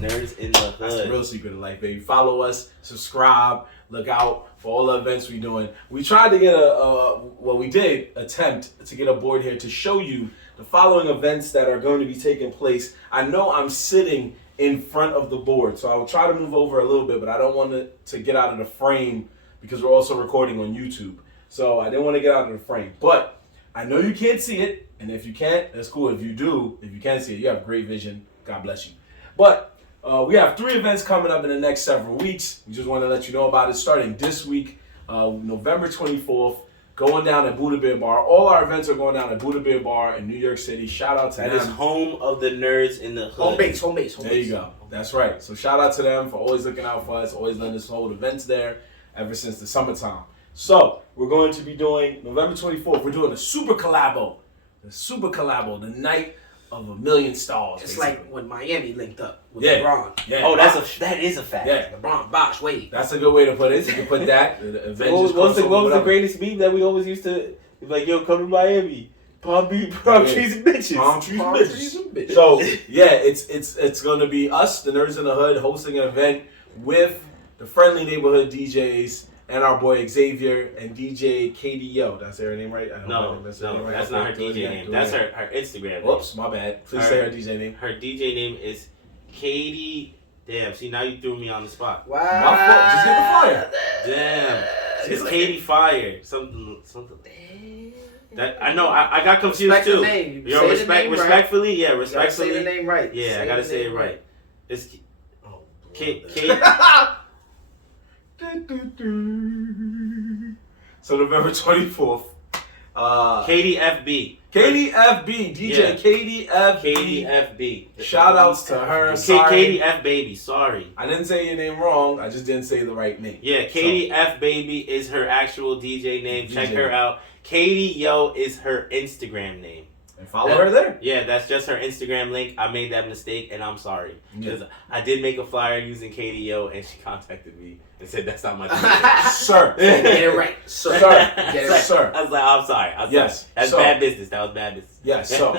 Nerdz in the Hood. That's the real secret of life, baby. Follow us, subscribe, look out for all the events we're doing. We tried to get we did attempt to get a board here to show you the following events that are going to be taking place. I know I'm sitting in front of the board, so I'll try to move over a little bit, but I don't want it to get out of the frame because we're also recording on YouTube. So I didn't want to get out of the frame, but I know you can't see it, and if you can't, that's cool. If you do, if you can see it, you have great vision. God bless you. But we have 3 events coming up in the next several weeks. We just want to let you know about it. Starting this week, November 24th, going down at Buddha Bear Bar. All our events are going down at Buddha Bear Bar in New York City. Shout out to them. That is home of the Nerdz in the Hood. Home base. There you go. That's right. So shout out to them for always looking out for us, always letting us hold events there ever since the summertime. So we're going to be doing November 24th. We're doing a super collabo. The night of a million stars. It's basically. like when Miami linked up with LeBron. Yeah. Oh, that is a fact. Yeah. LeBron, Bosh, Wade. That's a good way to put it. You can put that. What was the greatest meme that we always used to like? Yo, come to Miami. Palm trees and bitches. Palm trees and bitches. So yeah, it's gonna be us, the Nerdz in the Hood, hosting an event with the Friendly Neighborhood DJs and our boy Xavier and DJ KDO. Did I say her name right? No, that's not her DJ name. That's her Instagram name. Whoops, my bad. Please say her DJ name. Her DJ name is Katie. Damn, see, now you threw me on the spot. Wow. My fault. Just get the flyer. Damn. It's Katie Fire. Something. That I know. I got confused respect too. The name. Yo, respectfully, yeah, respectfully. Say the name right. Yeah, I gotta say it right. It's Katie. So November 24th. Katie FB. Katie FB. DJ Yeah. Katie FB. Katie FB. Shout outs to her. Sorry. Katie F Baby. Sorry. I didn't say your name wrong. I just didn't say the right name. Yeah, Katie F Baby is her actual DJ name. Check her out. Katie Yo is her Instagram name. And follow her there. Yeah, that's just her Instagram link. I made that mistake, and I'm sorry. Because I did make a flyer using Katie Yo, and she contacted me and said that's not my name. Sir. Get it right. Sir. Get it right. Sir. I was like, I'm sorry. Yes. That's bad business. That was bad business. Yes. So,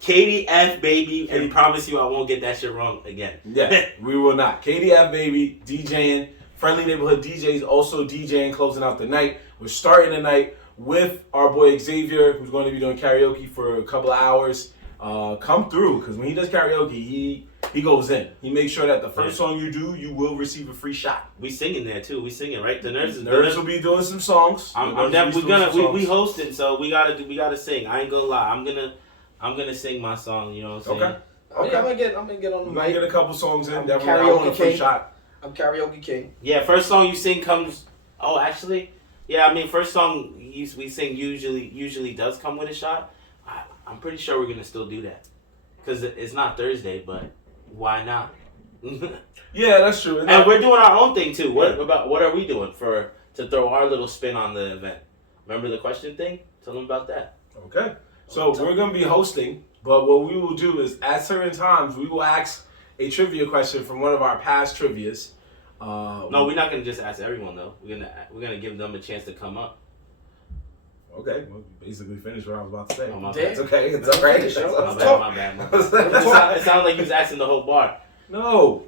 Katie F Baby, and I promise you I won't get that shit wrong again. Yeah, we will not. Katie F Baby, DJing. Friendly Neighborhood DJs also DJing, closing out the night. We're starting the night with our boy Xavier, who's going to be doing karaoke for a couple of hours. Come through, because when he does karaoke, he goes in. He makes sure that the first song you do, you will receive a free shot. We singing there too. We singing, right? The Nerdz will be doing some songs. We hosting, so we gotta sing. I ain't gonna lie. I'm gonna sing my song. You know what I'm saying? Okay. I'm gonna get on the mic. We're gonna get a couple songs in. Definitely. I want a free shot. I'm karaoke king. Yeah, first song you sing comes. Oh, actually, yeah. I mean, first song we sing usually does come with a shot. I'm pretty sure we're gonna still do that because it's not Thursday, but why not? Yeah, that's true. And we're doing our own thing too. What are we doing to throw our little spin on the event? Remember the question thing? Tell them about that. Okay. So we're gonna be hosting, but what we will do is at certain times we will ask a trivia question from one of our past trivias. No, we're not gonna just ask everyone though. We're gonna give them a chance to come up. Okay, well, basically finished what I was about to say. Oh, my It's bad. okay. It's all right. My bad. It sounded like you was asking the whole bar. No,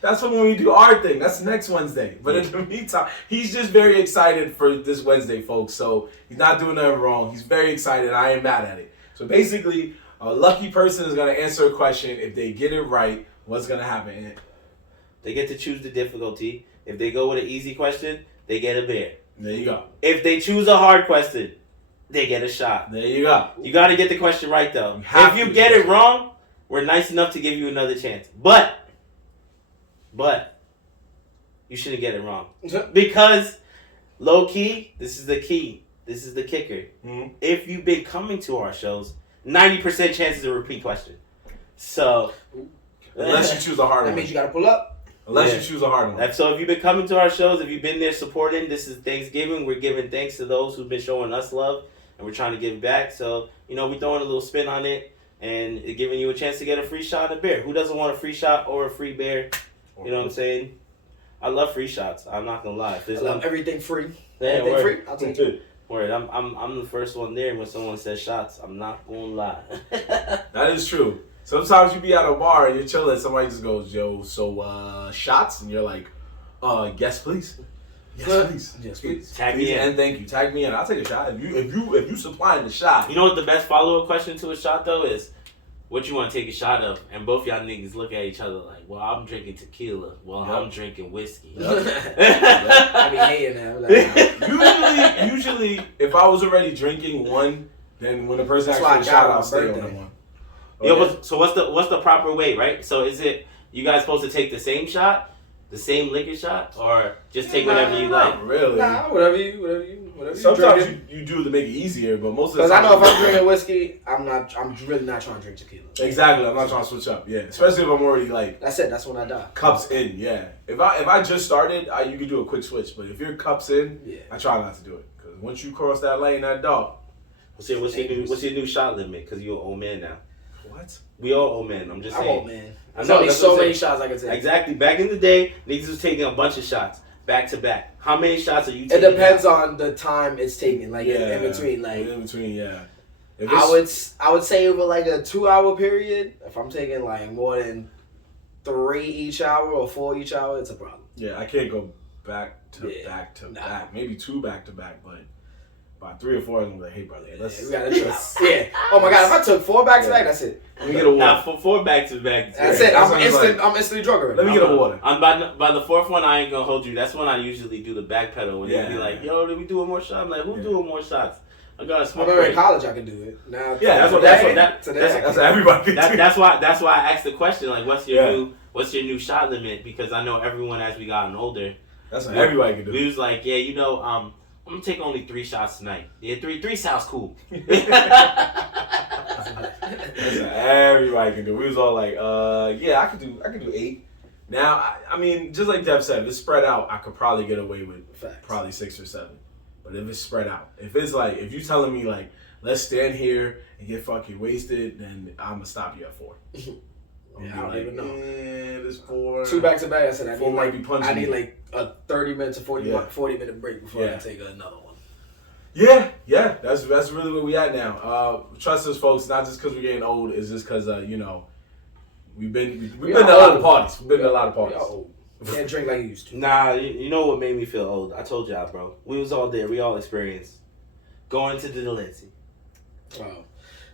that's when we do our thing. That's next Wednesday. But in the meantime, he's just very excited for this Wednesday, folks. So he's not doing nothing wrong. He's very excited. I ain't mad at it. So basically, a lucky person is gonna answer a question. If they get it right, what's gonna happen? They get to choose the difficulty. If they go with an easy question, they get a beer. There you go. If they choose a hard question, they get a shot. There you go. You got to get the question right, though. If you get it wrong, we're nice enough to give you another chance. But you shouldn't get it wrong. Because, low key, this is the key. This is the kicker. Mm-hmm. If you've been coming to our shows, 90% chance is a repeat question. So, unless you choose a hard one. That means you got to pull up. Unless you choose a hard one. So if you've been coming to our shows, if you've been there supporting, this is Thanksgiving. We're giving thanks to those who've been showing us love, and we're trying to give back. So, we're throwing a little spin on it. and it giving you a chance to get a free shot and a beer. Who doesn't want a free shot or a free beer? You know what I'm saying? I love free shots. I'm not gonna lie. I love everything free. Yeah, Everything free. I'll take it. Word. I'm the first one there when someone says shots. I'm not gonna lie. That is true. Sometimes you be at a bar and you're chilling, somebody just goes, "Yo, so shots?" And you're like, yes, please. Yes, please. Yes, please. Tag Please me in. and thank you. Tag me in. I'll take a shot. If you supplying the shot. You know what the best follow-up question to a shot though is, what you want to take a shot of? And both y'all niggas look at each other like, well, I'm drinking tequila. Well, Yep. I'm drinking whiskey. I be hating that. Like, Usually, if I was already drinking one, then when the person That's asks for why I a shot, got I'll my stay on birthday. that one. Yo, Okay. but, so what's the proper way, right? So is it you guys supposed to take the same shot, the same liquor shot, or just take whatever you like? Not really. nah, whatever you Sometimes drinking. you do to make it easier, but most of the Because time. I know if I'm drinking whiskey, I'm really not trying to drink tequila. Exactly, I'm not trying to switch up. Yeah, especially if I'm already like That's it. That's when I die. cups in. Yeah, if I just started, you could do a quick switch. But if you're cups in, Yeah. I try not to do it because once you cross that lane, that dog. What's your new shot limit? Because you're an old man now. What? We all old men. I'm just I'm saying. old man. I There's know, only that's so what I'm many saying. shots I can take. Exactly. Back in the day, niggas was taking a bunch of shots back to back. How many shots are you It taking? depends on the time it's taken. Like Yeah, in between, like in between, yeah. If I would say over like a 2-hour period. If I'm taking like more than 3 each hour or 4 each hour, it's a problem. Yeah, I can't go back to Yeah. back to Nah. back. Maybe 2 back to back, but by 3 or 4, I'm gonna be like, hey, brother, let's. Yeah, we gotta trust. Yeah. Oh my god, if I took 4 back to back, that's it. Let me get a water. Nah, for 4 back to back. That's Yeah, it. that's what it's I'm instantly drunk already. Let me get a water. I'm by the 4th one. I ain't gonna hold you. That's when I usually do the back pedal. When they be Yeah. like, "Yo, did we do one more shot?" I'm like, "Who doing more shots?" I got a I smoke remember in break. college I could do it. Now Yeah, that's what- today, that's today, That's everybody can do. That's why I asked the question like, "What's your Yeah. what's your new shot limit?" Because I know everyone as we gotten older, That's what everybody can do. we was like, "Yeah, I'm gonna take only 3 shots tonight." Yeah, three sounds cool. That's what everybody can do. We was all like, yeah, I could do 8. Now, I mean, just like Dev said, if it's spread out, I could probably get away with Facts. probably 6 or 7. But if it's spread out, if it's like, if you telling me like, let's stand here and get fucking wasted, then I'm gonna stop you at 4. Yeah, I don't even know. This 4. 2 back to back. I said I Four need might like be punching I need you. like a 30 minute to 40 Yeah. 40-minute break before I Yeah. can take another one. Yeah, that's really where we at now. Trust us, folks. Not just because we're getting old, it's just because we've been to a lot of parties. We've been to a lot of parties. Can't drink like you used to. Nah, you know what made me feel old? I told y'all, bro. We was all there. We all experienced going to the Delancey. Wow.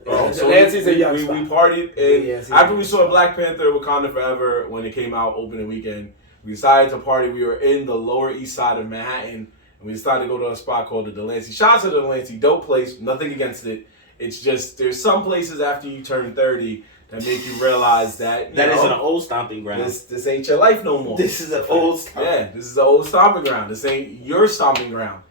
Oh, The so Nancy's a young we spot. partied, and Yeah, yeah, after we saw Black Panther: Wakanda Forever when it came out opening weekend, we decided to party. We were in the Lower East Side of Manhattan, and we decided to go to a spot called the Delancey. Shout out to the Delancey, dope place. Nothing against it. It's just there's some places after you turn 30 that make you realize that That is an old stomping ground. this ain't your life no more. This is an old stomping. Yeah, this is the old stomping ground. This ain't your stomping ground.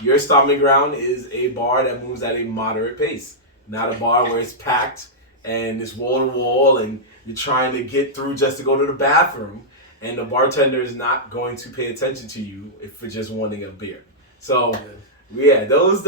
Your stomping ground is a bar that moves at a moderate pace, not a bar where it's packed and it's wall to wall and you're trying to get through just to go to the bathroom, and the bartender is not going to pay attention to you if you're just wanting a beer. So, yeah, those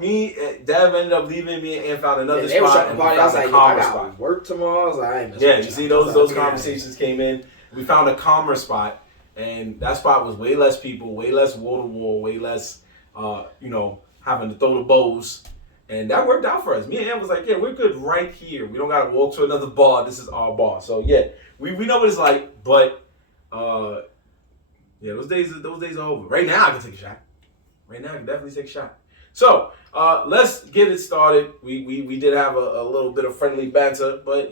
me, Dev ended up leaving me and found another They was spot. trying And to we party. I was found a like, yo, I calmer got spot. work tomorrow. I was like, I ain't messing Yeah, with you see I those was like, conversations came in. We found a calmer spot, and that spot was way less people, way less wall to wall, way less, having to throw the bows, and that worked out for us. Me and Ann was like, yeah, we're good right here. We don't gotta walk to another bar. This is our bar. So yeah, we know what it's like, but yeah, those days are over. Right now, I can take a shot. Right now, I can definitely take a shot. So let's get it started. We did have a little bit of friendly banter, but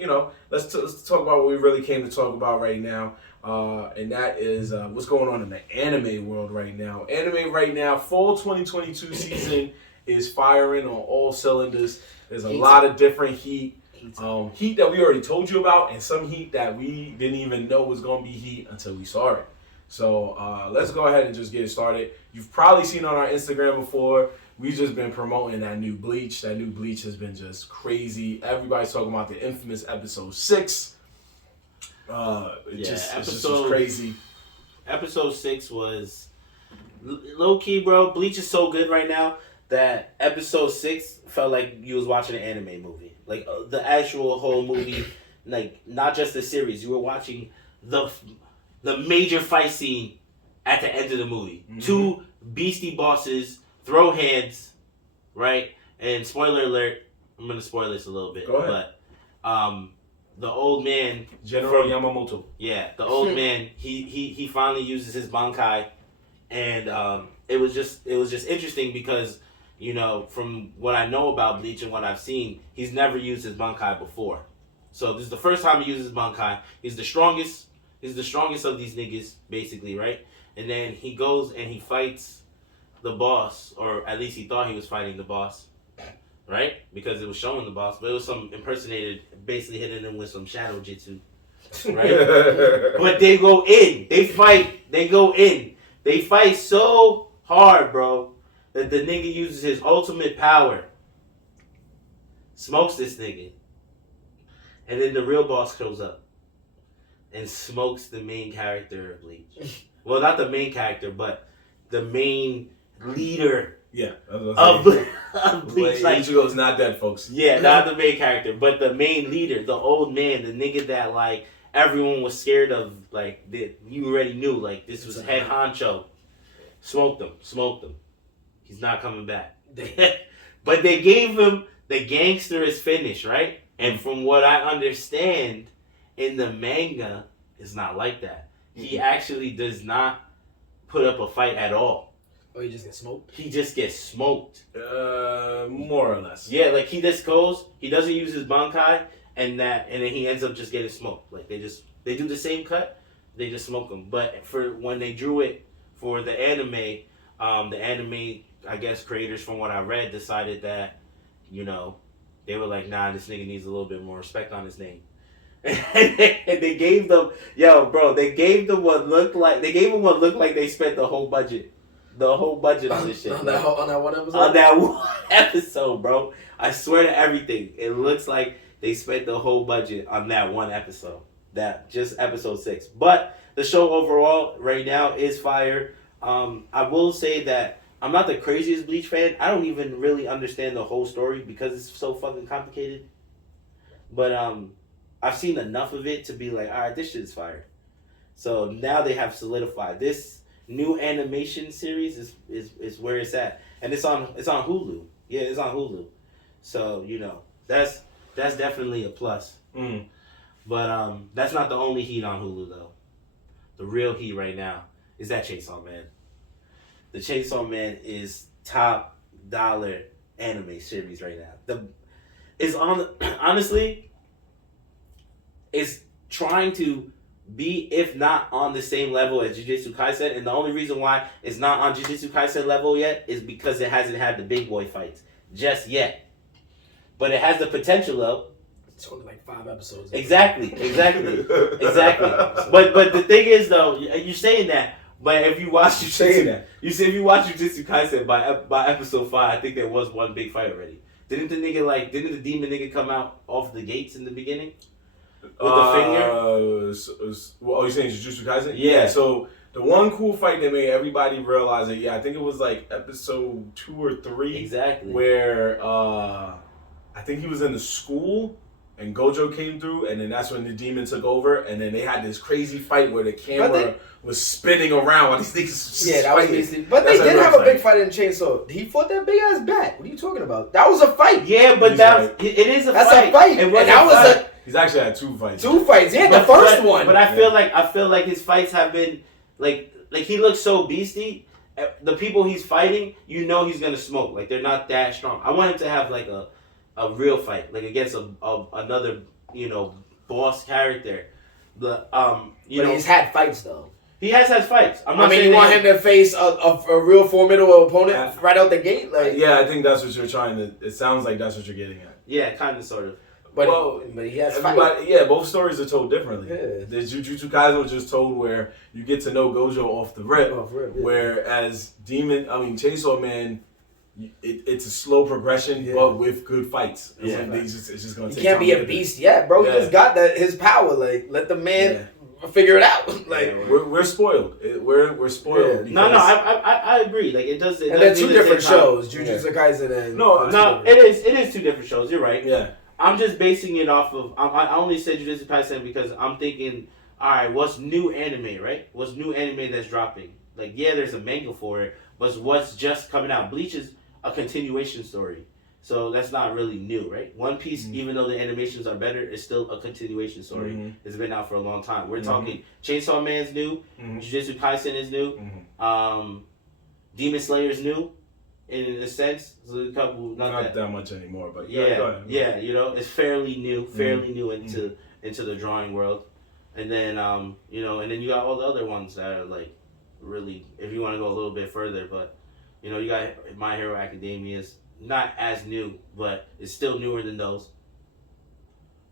let's talk about what we really came to talk about right now, and that is what's going on in the anime world right now. Anime right now, fall 2022 season is firing on all cylinders. There's a lot of different heat that we already told you about, and some heat that we didn't even know was going to be heat until we saw it. So let's go ahead and just get it started. You've probably seen on our Instagram before, we've just been promoting that new Bleach. That new Bleach has been just crazy. Everybody's talking about the infamous episode 6. It's just crazy. Episode 6 was low key, bro. Bleach is so good right now. that episode 6 felt like you was watching an anime movie. Like the actual whole movie, like not just the series. You were watching the major fight scene at the end of the movie. Mm-hmm. 2 beastie bosses throw hands, right? And spoiler alert, I'm gonna spoil this a little bit. Go ahead. But the old man, General Yamamoto. Yeah, the old man. He finally uses his Bankai, and it was just interesting because, you know, from what I know about Bleach and what I've seen, he's never used his Bankai before. So this is the first time he uses Bankai. He's the strongest. He's the strongest of these niggas, basically, right? And then he goes and he fights the boss, or at least he thought he was fighting the boss, right? Because it was showing the boss, but it was some impersonated, basically hitting him with some shadow jitsu, right? But they go in. They fight. They go in. They fight so hard, bro, that the nigga uses his ultimate power. Smokes this nigga. And then the real boss shows up and smokes the main character of Bleach. Well, not the main character, but the main leader of Bleach. Like, Ichigo's not dead, folks. Yeah, not the main character, but the main leader, the old man, the nigga that, like, everyone was scared of, like, you already knew, like, this was head honcho. Smoked him. He's not coming back. But they gave him the gangster's finish, right? And from what I understand, in the manga, it's not like that. He actually does not put up a fight at all. Oh, he just gets smoked? He just gets smoked. More or less. Yeah, like he just goes, he doesn't use his Bankai, and then he ends up just getting smoked. Like they do the same cut, they just smoke him. But for when they drew it for the anime, I guess creators, from what I read, decided that, you know, they were like, nah, this nigga needs a little bit more respect on his name. And they gave them, they gave them what looked like they spent the whole budget on this shit. on that one episode? On that one episode, bro. I swear to everything. It looks like they spent the whole budget on that one episode. That just episode 6. But the show overall right now is fire. I will say that I'm not the craziest Bleach fan. I don't even really understand the whole story because it's so fucking complicated. But I've seen enough of it to be like, all right, this shit's fire. So now they have solidified this new animation series is where it's at, and it's on Hulu. Yeah, it's on Hulu. So you know that's definitely a plus. But that's not the only heat on Hulu though. The real heat right now is that Chainsaw Man. The Chainsaw Man is top dollar anime series right now. Honestly, it's trying to be, if not on the same level as Jujutsu Kaisen, and the only reason why it's not on Jujutsu Kaisen level yet is because it hasn't had the big boy fights just yet. But it has the potential though. It's only like 5 episodes. Exactly. But the thing is though, you're saying that, but if you watch if you watch Jujutsu Kaisen by episode 5, I think there was one big fight already. Didn't the demon nigga come out off the gates in the beginning? With the finger? You're saying Jujutsu Kaisen? Yeah. So the one cool fight that made everybody realize that, I think it was like episode 2 or 3. Exactly. Where I think he was in the school and Gojo came through, and then that's when the demon took over, and then they had this crazy fight where the camera was spinning around while these niggas. Yeah, that was basically. But they did have a big fight in Chainsaw. He fought that big ass bat. What are you talking about? That was a fight. Yeah, but it is a fight. That's a fight. And that was He's actually had 2 fights. 2 fights. Yeah, the first one. But I feel like his fights have been like he looks so beastie. The people he's fighting, you know, he's gonna smoke. Like they're not that strong. I want him to have like a real fight, like against another, you know, boss character. But he's had fights though. He has had fights. You want him to face a real formidable opponent right out the gate? Like, yeah, I think that's what you're trying to. It sounds like that's what you're getting at. Yeah, kind of, sort of. But he has fights. Yeah, both stories are told differently. Yeah. The Jujutsu Kaisen was just told where you get to know Gojo off the rip. Yeah. Whereas Chainsaw Man, it's a slow progression, but with good fights. Yeah. It's just gonna take He can't time be a beast yet, bro. He just got his power. Like, let the man figure it out. Like we're spoiled. We're spoiled. Yeah. No, I agree. Like it does. And they're two different shows, Jujutsu Kaisen and No, it is two different shows. You're right. Yeah. I'm just basing it off of. I only said Jujutsu Kaisen because I'm thinking, all right, what's new anime, right? What's new anime that's dropping? Like, yeah, there's a manga for it, but what's just coming out? Bleach is a continuation story, so that's not really new, right? One Piece, even though the animations are better, is still a continuation story. It's been out for a long time. We're talking Chainsaw Man's new, Jujutsu Kaisen is new, Demon Slayer's new. In a sense, so a couple not that much anymore, but yeah, you know, it's fairly new into the drawing world, and then you know, and then you got all the other ones that are like really, if you want to go a little bit further, but you know, you got My Hero Academia is not as new, but it's still newer than those.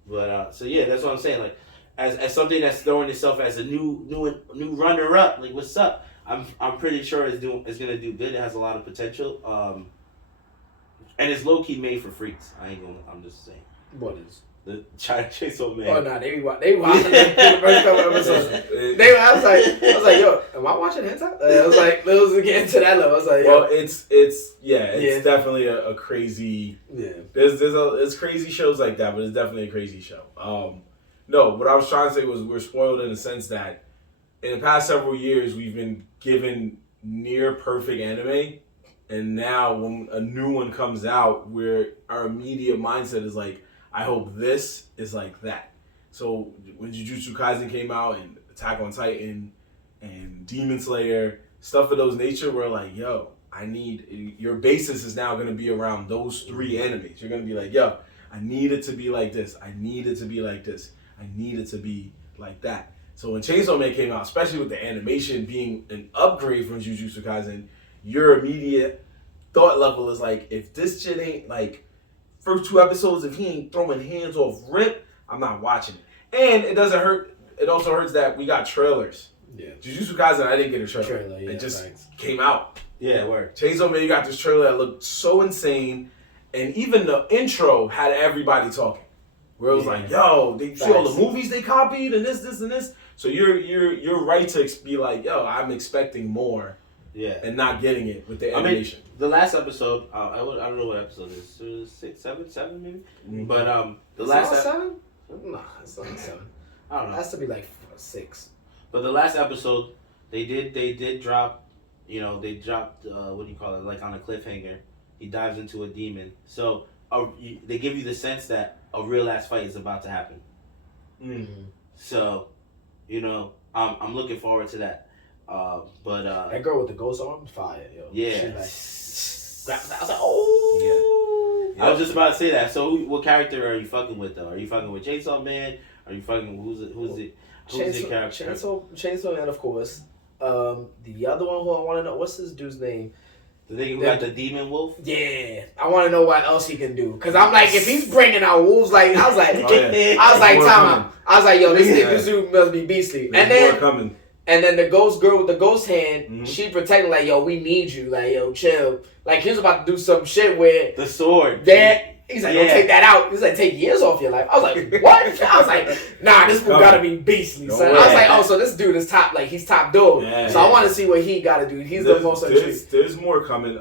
But so yeah, that's what I'm saying. Like as something that's throwing itself as a new runner up, like what's up? I'm pretty sure it's gonna do good. It has a lot of potential. And it's low key made for freaks. I'm just saying. What is? The Chainsaw Man. Oh no, they watching the first couple episodes. I was like, yo, am I watching hentai? I was like, it was getting to that level. I was like, yo. Well, it's definitely a crazy. Yeah. There's crazy shows like that, but it's definitely a crazy show. No, what I was trying to say was we're spoiled in the sense that in the past several years we've been given near perfect anime, and now when a new one comes out, where our immediate mindset is like, I hope this is like that. So when Jujutsu Kaisen came out and Attack on Titan and Demon Slayer, stuff of those nature, we're like, yo, your basis is now going to be around those three animes. You're going to be like, yo, I need it to be like this. I need it to be like this. I need it to be like that. So when Chainsaw Man came out, especially with the animation being an upgrade from Jujutsu Kaisen, your immediate thought level is like, if this shit ain't like, first 2 episodes, if he ain't throwing hands off rip, I'm not watching it. And it doesn't hurt. It also hurts that we got trailers. Yeah. Jujutsu Kaisen, I didn't get a trailer. It just came out. Yeah, it worked. Chainsaw Man, you got this trailer that looked so insane, and even the intro had everybody talking. Where it was like, yo, they see all the movies they copied and this, and this. So you're right to be like, yo, I'm expecting more. Yeah. And not getting it with the animation. I mean, the last episode, I don't know what episode it is. 6, 7 maybe? Mm-hmm. But the last episode. 7? Nah, it's not 7. I don't know. It has to be like 6. But the last episode, they did drop, you know, they dropped, what do you call it, like on a cliffhanger. He dives into a demon. So they give you the sense that a real ass fight is about to happen. Mm-hmm. So, you know, I'm looking forward to that. But that girl with the ghost arms, fire, yo. Yeah. I was like, oh. Yeah. I was just about to say that. So, what character are you fucking with though? Are you fucking with Chainsaw Man? Are you fucking who's the character? Chainsaw Man, of course. The other one who I want to know, what's this dude's name? The nigga who got the demon wolf? Yeah. I want to know what else he can do. Because I'm like, if he's bringing out wolves, like, I was like, Tom, I was like, yo, this dude must be beastly. There's more coming. And then the ghost girl with the ghost hand, she protecting, like, yo, we need you. Like, yo, chill. Like, he was about to do some shit where... The sword. He's like, don't take that out. He's like, take years off your life. I was like, what? I was like, nah, this fool gotta be beastly, son. I was like, oh, so this dude is top, like, he's top dog. Yeah, so I want to see what he gotta do. He's the most intrigued. There's more coming.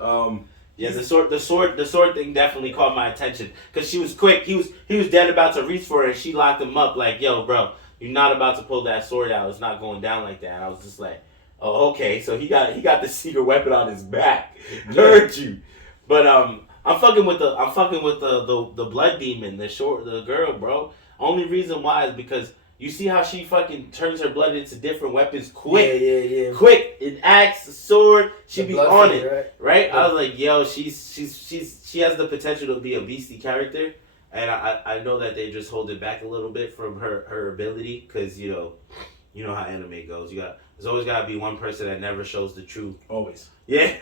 Yeah, the sword thing definitely caught my attention. Because she was quick. He was dead about to reach for her, and she locked him up like, yo, bro, you're not about to pull that sword out. It's not going down like that. I was just like, oh, okay. So he got the secret weapon on his back. Hurt you. But I'm fucking with the blood demon, the girl, bro. Only reason why is because you see how she fucking turns her blood into different weapons quick. Yeah. Quick, an axe, a sword, she be on thing, it. Right? Yeah. I was like, yo, she has the potential to be a beastie character. And I know that they just hold it back a little bit from her ability, because you know how anime goes. There's always gotta be one person that never shows the truth. Always. Yeah.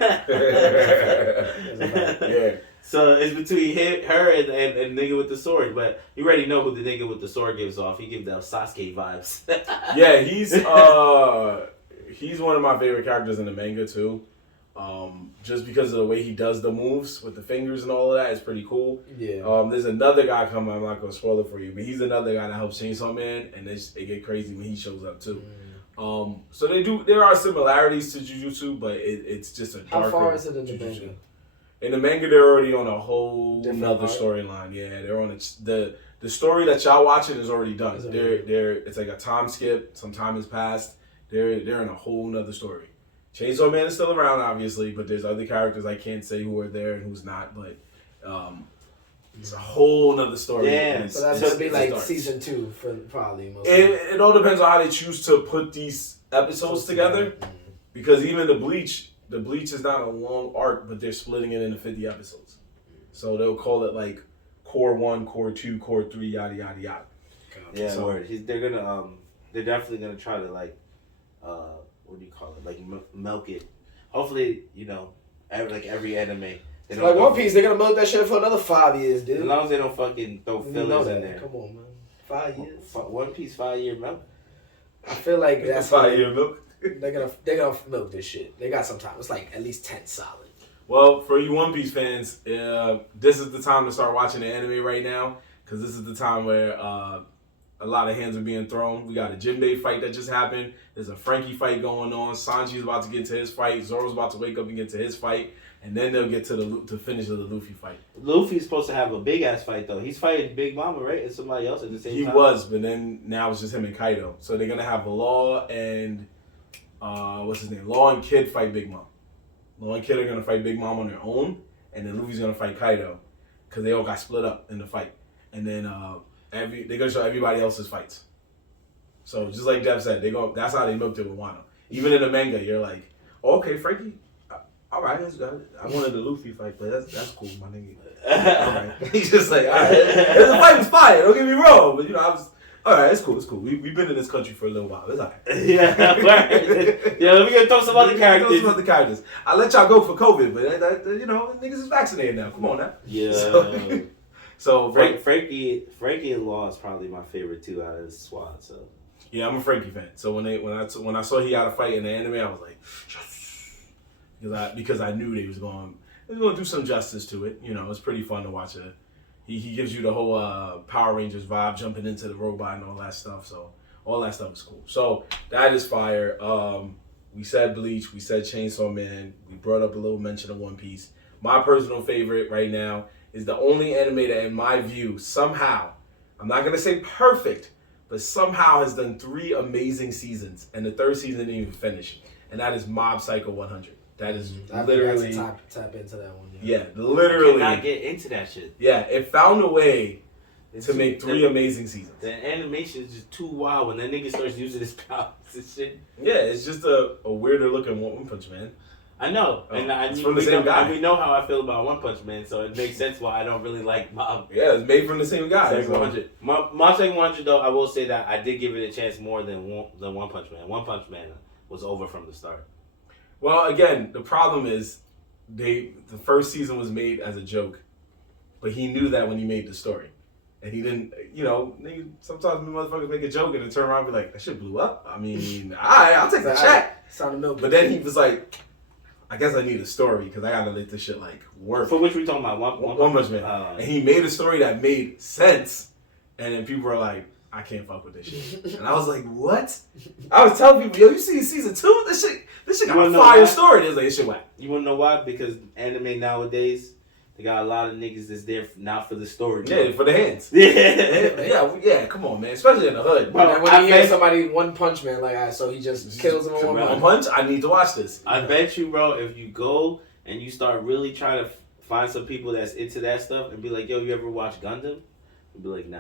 Yeah. So it's between her and nigga with the sword, but you already know who the nigga with the sword gives off. He gives those Sasuke vibes. Yeah, he's one of my favorite characters in the manga too. Just because of the way he does the moves with the fingers and all of that is pretty cool. Yeah. There's another guy coming. I'm not gonna spoil it for you, but he's another guy that helps Chainsaw Man, and it get crazy when he shows up too. So they do. There are similarities to Jujutsu, but it's just a darker. How far is it in the Jujutsu. manga? In the manga, they're already on a whole Different another storyline. Yeah, they're on the story that y'all watching is already done. It's like a time skip. Some time has passed. They're in a whole nother story. Chainsaw Man is still around, obviously, but there's other characters I can't say who are there and who's not. But it's a whole nother story. Yeah, so that's gonna be like season 2 for probably most. It all depends on how they choose to put these episodes together, because even the Bleach is not a long arc, but they're splitting it into 50 episodes. So they'll call it like Core 1, Core 2, Core 3, yada yada yada. Yeah, so, word. They're definitely gonna try to like, what do you call it? Like milk it. Hopefully, every anime. Like One Piece, they're gonna milk that shit for another 5 years, dude. As long as they don't fucking throw fillers in there. Come on, man. 5 years. One Piece 5-year milk. I feel like that's 5-year milk. They're gonna milk this shit. They got some time. It's like at least 10 solid. Well, for you One Piece fans, this is the time to start watching the anime right now, because this is the time where a lot of hands are being thrown. We got a Jinbei fight that just happened. There's a Frankie fight going on. Sanji's about to get to his fight. Zoro's about to wake up and get to his fight, and then they'll get to the finish of the Luffy fight. Luffy's supposed to have a big ass fight though. He's fighting Big Mama, right, and somebody else at the same time. He was, but then now it's just him and Kaido. So they're gonna have Law and what's his name? Law and Kid fight Big Mom. Law and Kid are gonna fight Big Mom on their own, and then Luffy's gonna fight Kaido, because they all got split up in the fight. And then they're gonna show everybody else's fights. So just like Dev said, that's how they milked it with Wano. Even in the manga, you're like, oh, okay, Frankie, all right, I wanted the Luffy fight, but that's cool, my nigga. All right. He's just like, all right, the fight was fire. Don't get me wrong, but I was. All right, it's cool. We've been in this country for a little while. It's all right. Yeah, right. Yeah, let me go throw some other characters. I let y'all go for COVID, but niggas is vaccinated now. Come on now. Yeah. So Frankie and Law is probably my favorite too out of this squad. So yeah, I'm a Frankie fan. So when I saw he had a fight in the anime, I was like, because I knew they was going to do some justice to it. It's pretty fun to watch it. He gives you the whole Power Rangers vibe, jumping into the robot and all that stuff. So all that stuff is cool. So that is fire. We said Bleach. We said Chainsaw Man. We brought up a little mention of One Piece. My personal favorite right now is the only anime that, in my view, somehow, I'm not going to say perfect, but somehow has done 3 amazing seasons. And the 3rd season didn't even finish. And that is Mob Psycho 100. That is literally tap into that one. Yeah, literally. I cannot get into that shit. Yeah, it found a way to make 3 amazing seasons. The animation is just too wild when that nigga starts using his powers and shit. Yeah, it's just a weirder looking One Punch Man. I know, it's from the same guy. And we know how I feel about One Punch Man, so it makes sense why I don't really like Mob. Yeah, it's made from the same guy. Mob Psycho 100, though, I will say that I did give it a chance more than One Punch Man. One Punch Man was over from the start. Well, again, the problem is the first season was made as a joke, but he knew that when he made the story. And he didn't, sometimes motherfuckers make a joke and then turn around and be like, that shit blew up. I mean, I'll take the check. But then he was like, I guess I need a story because I gotta let this shit work. For which we talking about? One Punch Man. And he made a story that made sense, and then people were like, I can't fuck with this shit. And I was like, what? I was telling people, yo, you see season 2? This shit got a fire story. They was like, this shit whack. You wanna know why? Because anime nowadays, they got a lot of niggas that's there not for the story. Yeah, for the hands. Yeah, come on, man. Especially in the hood. But when you hear somebody One Punch Man, so he just kills him in one punch. I need to watch this. I bet you, bro, if you go and you start really trying to find some people that's into that stuff and be like, yo, you ever watch Gundam? You'd be like, nah.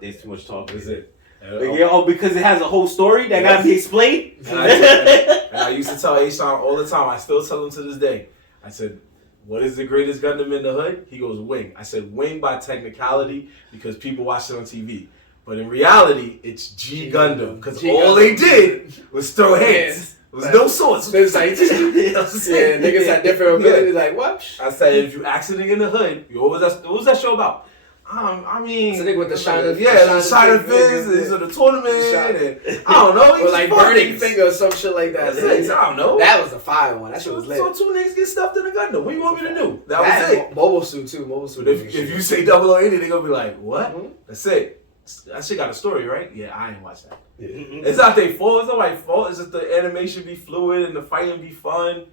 There's too much talking. Is it? Because it has a whole story that gotta be explained. And I used to tell A-Sean all the time. I still tell him to this day. I said, what is the greatest Gundam in the hood? He goes, Wing. I said, Wing by technicality because people watch it on TV. But in reality, it's G Gundam because all they did was throw hands. There was no swords. It's like, niggas had different abilities. Like, what? I said, if you accident in the hood, what was that show about? I mean, it's a nigga with the shining, the shining fins. He's at the tournament, and I don't know. Or like burning finger or some shit like that. I don't know. That was a fire one. That shit was lit. So 2 niggas get stuffed in a Gundam. What you want me to do? That was it. Mobile suit too. Mobile suit. If you say 0080, they gonna be like, what? Mm-hmm. That's it. That shit got a story, right? Yeah, I ain't watch that. Yeah. It's not their fault. It's nobody's fault. It's just the animation be fluid and the fighting be fun.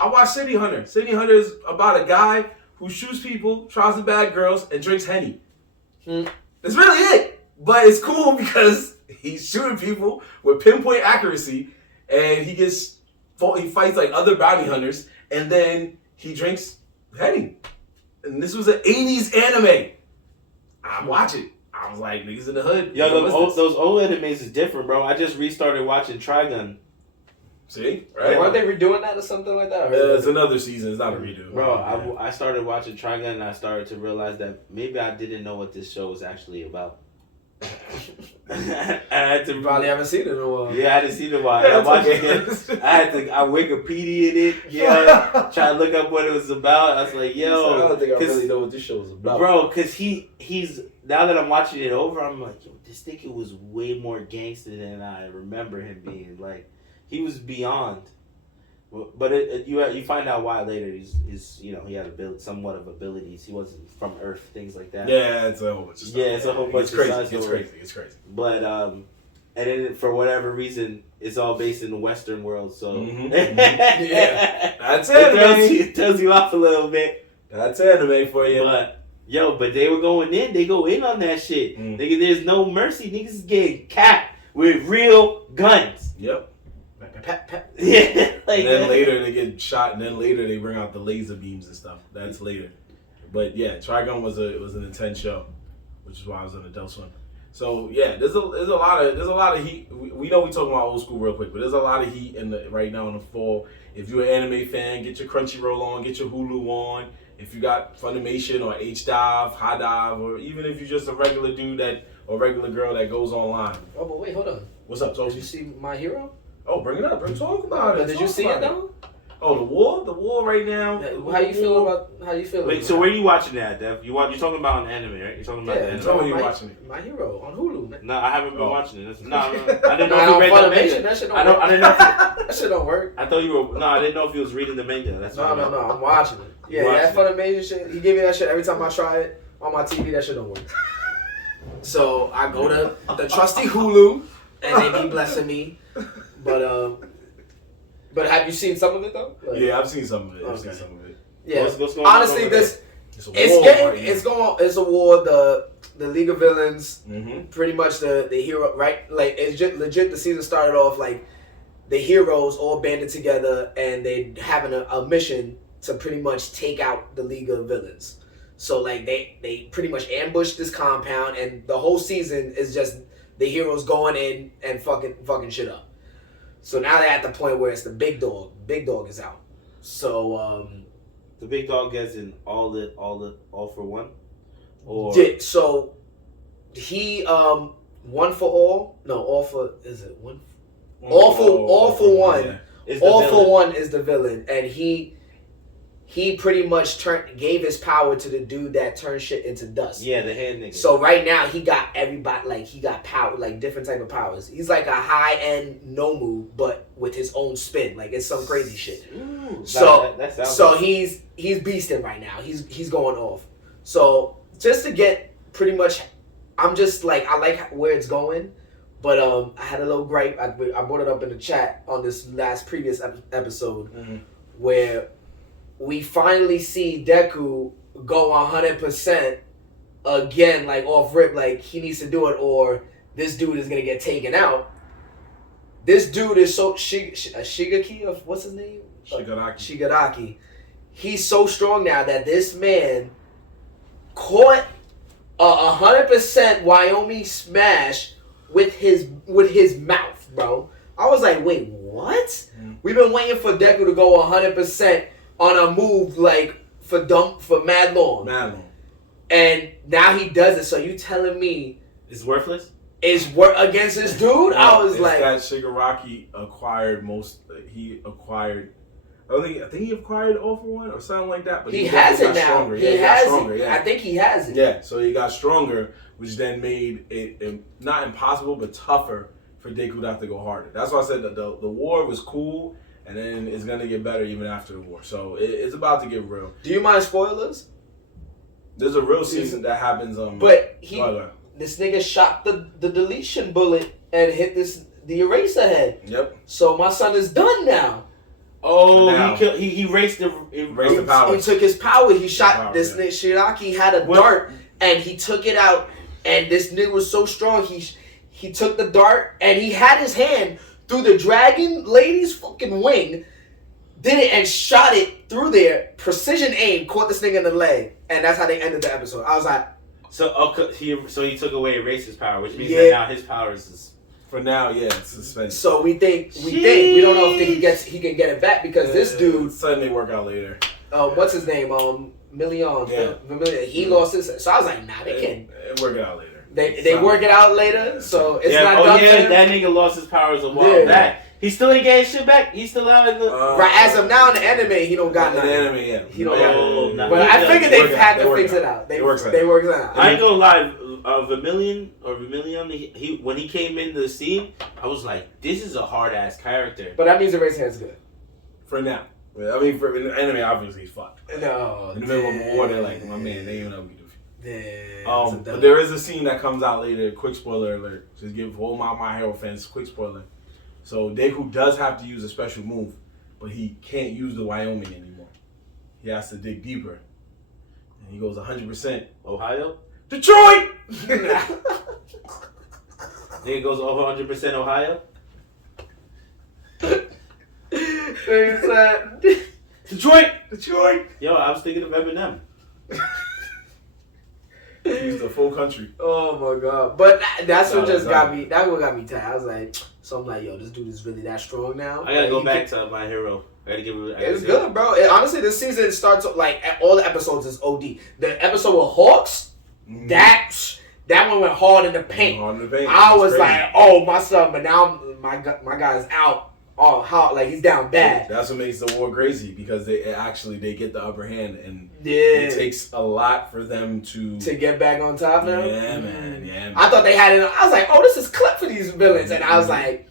I watch City Hunter. City Hunter is about a guy who shoots people, tries to bad girls, and drinks Henny. That's really it. But it's cool because he's shooting people with pinpoint accuracy, and he fights like other bounty hunters, and then he drinks Henny. And this was an 80s anime. I watch it. I was like, niggas in the hood. Yo, those old animes is different, bro. I just restarted watching Trigun. See? Right? Weren't they redoing that or something like that? It's another season. It's not a redo. Bro, I started watching Trigun and I started to realize that maybe I didn't know what this show was actually about. You probably haven't seen it in a while. Yeah, I hadn't seen it in a while. I watched it again. I Wikipedia'd it. Yeah, try to look up what it was about. I was like, yo. I don't think I really know what this show is about. Bro, because he's now that I'm watching it over, I'm like, yo, this nigga was way more gangster than I remember him being. Like, he was beyond. But you find out why later. He's he had somewhat of abilities. He wasn't from Earth, things like that. Yeah, it's a whole bunch of stuff. Yeah, it's a whole bunch of stuff. It's crazy. But and then for whatever reason, it's all based in the Western world. So yeah, that's it. It tells you off a little bit. That's anime for you. But they were going in. They go in on that shit. Nigga, there's no mercy. Niggas is getting capped with real guns. Yep. Yeah. And then later they get shot, and then later they bring out the laser beams and stuff. That's later. But yeah, Trigun was an intense show, which is why I was on Adult Swim. So yeah, there's a lot of heat. We know we talking about old school real quick, but there's a lot of heat right now in the fall. If you're an anime fan, get your Crunchyroll on, get your Hulu on. If you got Funimation or HDive, High Dive, or even if you're just a regular dude or regular girl that goes online. Oh, but wait, hold on. What's up, Toby? Did you see My Hero? Oh, bring it up. Talk about it. Did you see it though? Oh, the war right now. How you feel? Wait, so where are you watching that, Dev? You're talking about an anime, right? You're talking about the anime. Tell me you're watching it. My Hero on Hulu, man. No, I haven't been watching it. No, I didn't know if you read the manga. That shit don't work. I didn't know. That shit don't work. I thought you were. No, I didn't know if you was reading the manga. That's no. I'm watching it. Yeah, that Funimation shit. He give me that shit every time I try it on my TV. That shit don't work. So I go to the trusty Hulu, and they be blessing me. But have you seen some of it though? Yeah, I've seen some of it. Okay. Yeah. What's going honestly, on it's a war. The League of Villains, pretty much the hero, right? Like it's just legit. The season started off like the heroes all banded together and they having a mission to pretty much take out the League of Villains. So like they pretty much ambushed this compound, and the whole season is just the heroes going in and fucking shit up. So now they're at the point where it's the big dog. Big dog is out. So the big dog gets in all for one. Or so he one for all. No, all for is it one? All for one. Yeah. All for one is the villain, and he pretty much gave his power to the dude that turned shit into dust. Yeah, the head nigga. So right now he got everybody, like he got power, like different type of powers. He's like a high end Nomu, but with his own spin. Like it's some crazy shit. Ooh, he's beasting right now. He's going off. So just to get pretty much, I'm just like I like where it's going, but I had a little gripe. I brought it up in the chat on this previous episode where we finally see Deku go 100% again, like off rip, like he needs to do it or this dude is gonna get taken out. This dude is so Shigeki of what's his name? Shigaraki. He's so strong now that this man caught 100% Wyoming smash with his mouth, bro. I was like, wait, what? We've been waiting for Deku to go 100% on a move like for mad long. And now he does it. So you telling me it's worthless? It's work against this dude? I was like, that Shigaraki acquired I think he acquired All for One or something like that. But he has it now. Stronger. He has it. Yeah. I think he has it. Yeah, so he got stronger, which then made it not impossible, but tougher for Deku to have to go harder. That's why I said that the war was cool, and then it's going to get better even after the war. So it's about to get real. Do you mind spoilers? There's a real season that happens. But this nigga shot the deletion bullet and hit the eraser head. Yep. So my son is done now. Oh, he erased the power. He took his power. He shot this nigga. Shiraki had a dart and he took it out. And this nigga was so strong. He took the dart and he had his hand through the dragon lady's fucking wing. Did it and shot it through there. Precision aim. Caught this nigga in the leg. And that's how they ended the episode. I was like. So he took away Eraser's power, which means that now his power is. For now, yeah, it's suspended. So we think we don't know if he can get it back because this dude suddenly work out later. What's his name? Million. Yeah. He lost his. So I was like, nah, they can't work it out later. They work it out later. So it's not done. Yeah, that nigga lost his powers a while back. He still ain't getting shit back. He's still out in the right as of now in the anime. He don't got nothing. In the anime, yeah. He don't got nothing. But I figured they had to fix it out. They work it out. I ain't gonna lie. Vermilion, he when he came into the scene, I was like, this is a hard ass character. But that means the race hand's good. For now. I mean, for in the anime, obviously he's fucked. No. In the middle of the war, they're like, my man, they ain't know we do. Damn. But there is a scene that comes out later. Quick spoiler alert. Just give all my Hero fans quick spoiler. So Deku does have to use a special move, but he can't use the Wyoming anymore. He has to dig deeper, and he goes 100%. Ohio. Detroit! Nigga goes over 100% Ohio. Detroit! Yo, I was thinking of Eminem. He's the full country. Oh my god. But that's what just got me. That what got me tired. I was like, so I'm like, yo, this dude is really that strong now. I gotta go back to My Hero. It's good, bro. Honestly, this season starts like all the episodes is OD. The episode with Hawks, that one went hard in the paint. I was like, oh my son, but now my guy's out. Oh, how like he's down bad. That's what makes the war crazy because they get the upper hand and yeah, it takes a lot for them to get back on top now. Yeah, man. Yeah, man. I thought they had it. I was like, oh, this is clip for these villains, and I was like,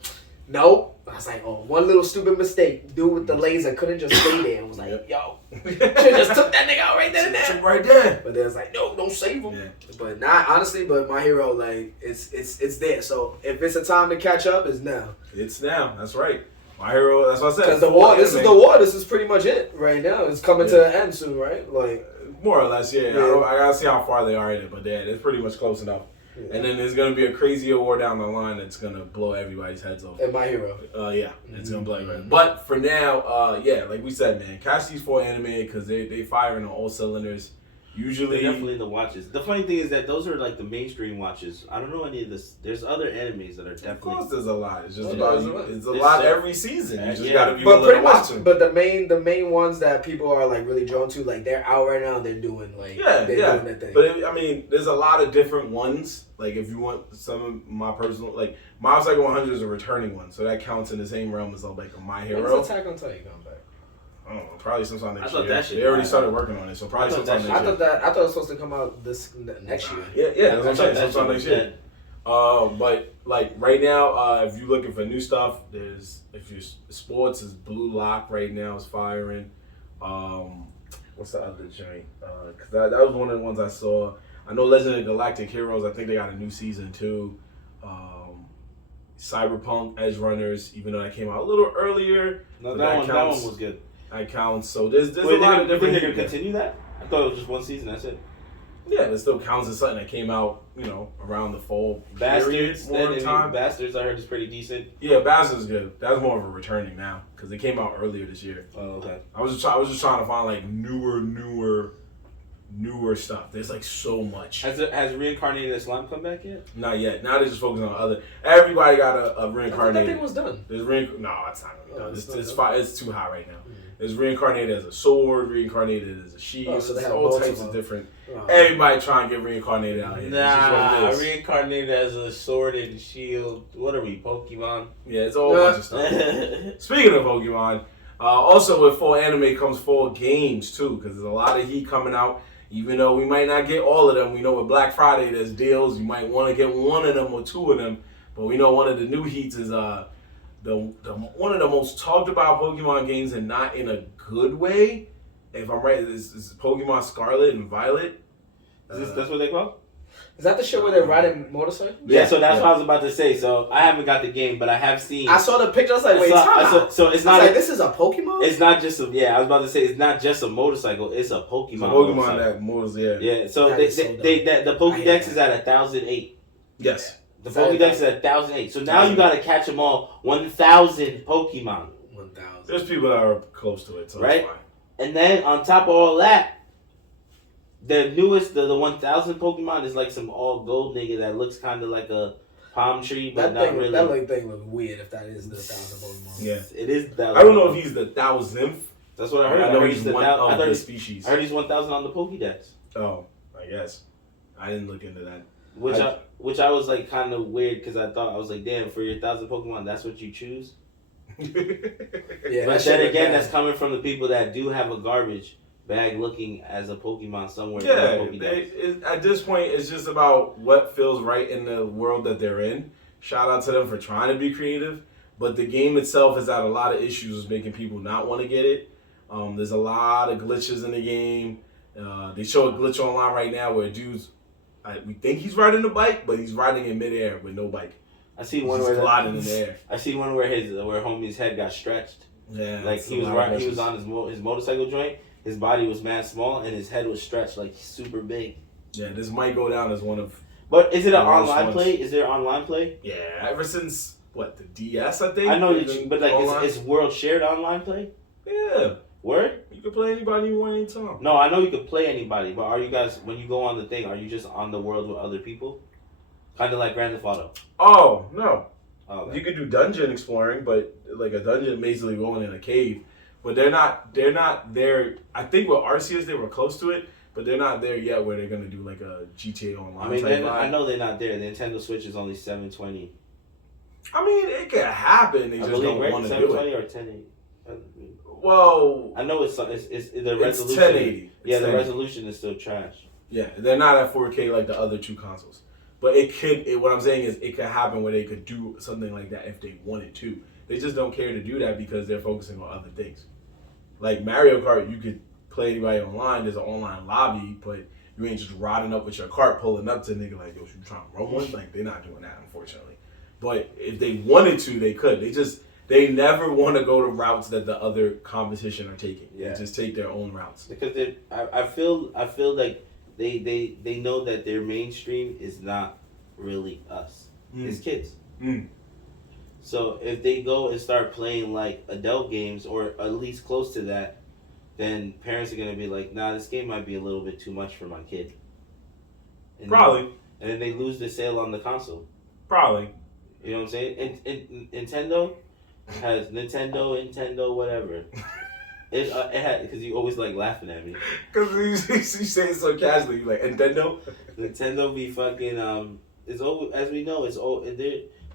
nope. I was like, oh, one little stupid mistake. Dude with the laser couldn't just stay there and was like, yo, should just took that nigga out right then and there. Right there. But then it's like, no, don't save him. Yeah. But not honestly, but My Hero, like, it's there. So if it's a time to catch up, it's now. It's now. That's right. My Hero. That's what I said. Because the war. This is the war. This is pretty much it right now. It's coming to an end soon, right? Like more or less, yeah. I gotta see how far they are in it, but it's pretty much close enough. Yeah. And then there's gonna be a crazier war down the line that's gonna blow everybody's heads off. And My Hero. It's gonna blow everybody. But for now, like we said, man, catch these 4 anime because they firing on all cylinders. Usually, they're definitely the watches. The funny thing is that those are like the mainstream watches. I don't know any of this. There's other animes that are definitely. Of course, there's a lot. It's just it's a lot every season. You just gotta be but willing to watch them. But the main ones that people are like really drawn to, like they're out right now. They're doing like doing that thing. But I mean, there's a lot of different ones. Like if you want some of my personal, like Mob Psycho 100 is a returning one, so that counts in the same realm as like a My Hero. When's Attack on Titan coming back? I don't know, probably sometime next year. They already started working on it, so probably sometime next year. I thought it was supposed to come out next year. Yeah, that's what I'm saying. Sometime next year. But like right now, if you're looking for new stuff, if your sports is Blue Lock right now is firing. What's the other joint? Because that was one of the ones I saw. I know Legend of Galactic Heroes. I think they got a new season too. Cyberpunk Edge Runners, even though that came out a little earlier. No, that one was good. That counts. So there's a lot of different. They're gonna continue that? I thought it was just one season. That's it. Yeah, it still counts as something that came out, around the fall. Bastards. Bastards, I heard is pretty decent. Yeah, Bastards is good. That's more of a returning now because it came out earlier this year. Oh, okay. I was just trying to find like newer stuff. There's like so much. Has Reincarnated Islam come back yet? Not yet. Now they're just focusing on other. Everybody got a Reincarnated. I thought that thing was done. No, it's not gonna be done. It's too hot right now. There's Reincarnated as a sword, Reincarnated as a shield. So there's all types of different. Everybody trying to get Reincarnated out here. Nah, Reincarnated as a sword and shield. What are we, Pokemon? Yeah, it's all a bunch of stuff. Speaking of Pokemon, Also, with fall anime comes fall games too, because there's a lot of heat coming out. Even though we might not get all of them, we know with Black Friday there's deals. You might want to get one of them or two of them. But we know one of the new heats is the one of the most talked about Pokemon games, and not in a good way. If I'm right, is Pokemon Scarlet and Violet. That's what they call? Is that the shit where they're riding motorcycles? Yeah, so that's what I was about to say. So I haven't got the game, but I have seen. I saw the picture. I was like, wait, time out. So it's not like, this is a Pokemon? It's not just a, I was about to say, it's not just a motorcycle. It's a Pokemon. It's a Pokemon that motors, yeah. Yeah, so the Pokédex is at 1,008. Yes. The Pokédex is at 1,008. So now you got to catch them all 1,000 Pokemon. 1,000. There's people that are close to it, so right? That's fine. And then on top of all that, the newest, the 1,000 Pokemon is like some all gold nigga that looks kind of like a palm tree, but not really. That thing looks weird if that is the 1,000 Pokemon. Yeah. It is 1,000. I don't know if he's the 1,000th. That's what I heard. I know he's one of the species. I heard he's 1,000 on the Pokédex. Oh, I guess. I didn't look into that. Which I was like kind of weird because I thought, I was like, damn, for your 1,000 Pokemon, that's what you choose? Yeah, but then again, that's coming from the people that do have a garbage bag looking as a Pokemon somewhere. Yeah, at this point, it's just about what feels right in the world that they're in. Shout out to them for trying to be creative. But the game itself has had a lot of issues making people not want to get it. There's a lot of glitches in the game. They show a glitch online right now where dude's, we think he's riding a bike, but he's riding in midair with no bike. I see one where gliding in the air. I see one where where homie's head got stretched. Yeah, like he was on his motorcycle joint. His body was mad small and his head was stretched like super big. Yeah, this might go down as one of. But is it an online play? Is there online play? Yeah, ever since the DS, I think. I know, but like it's world shared online play. Yeah. Word? You can play anybody you want anytime. No, I know you can play anybody, but are you guys, when you go on the thing, are you just on the world with other people? Kind of like Grand Theft Auto. Oh, no. Oh, okay. You could do dungeon exploring, but like a dungeon basically going in a cave. But they're not there. I think with Arceus they were close to it, but they're not there yet where they're going to do like a GTA Online. I know they're not there. The Nintendo Switch is only $720. I mean, it could happen. They just don't want to do it. $720 or $1080? Well, I know it's the resolution. It's 1080. Yeah, the resolution is still trash. Yeah, they're not at 4K like the other two consoles. But it could. What I'm saying is, it could happen where they could do something like that if they wanted to. They just don't care to do that because they're focusing on other things. Like Mario Kart, you could play anybody online. There's an online lobby, but you ain't just riding up with your cart, pulling up to a nigga like, yo, you trying to run one? Like, they're not doing that, unfortunately. But if they wanted to, they could. They never want to go to routes that the other competition are taking. Yeah. They just take their own routes. Because I feel like they know that their mainstream is not really us. It's kids. So if they go and start playing like adult games or at least close to that, then parents are gonna be like, nah, this game might be a little bit too much for my kid. And Probably. Then they lose the sale on the console. Probably. You know what I'm saying? And Nintendo has Nintendo, whatever. It had, because you always like laughing at me. Because you say it so casually, you like Nintendo. Nintendo be fucking is always, as we know,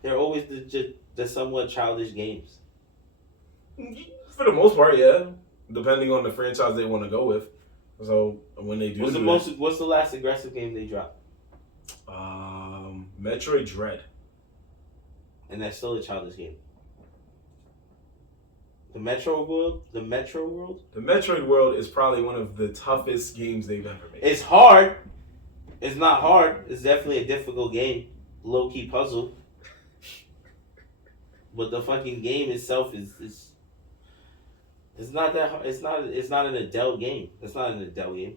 they're always the somewhat childish games. For the most part, yeah. Depending on the franchise they want to go with. So when they do, what's the last aggressive game they dropped? Metroid Dread. And that's still a childish game. The Metroid World? The Metroid World is probably one of the toughest games they've ever made. It's hard. It's not hard. It's definitely a difficult game. Low-key puzzle. But the fucking game itself is it's not that hard. It's not an adult game. It's not an adult game.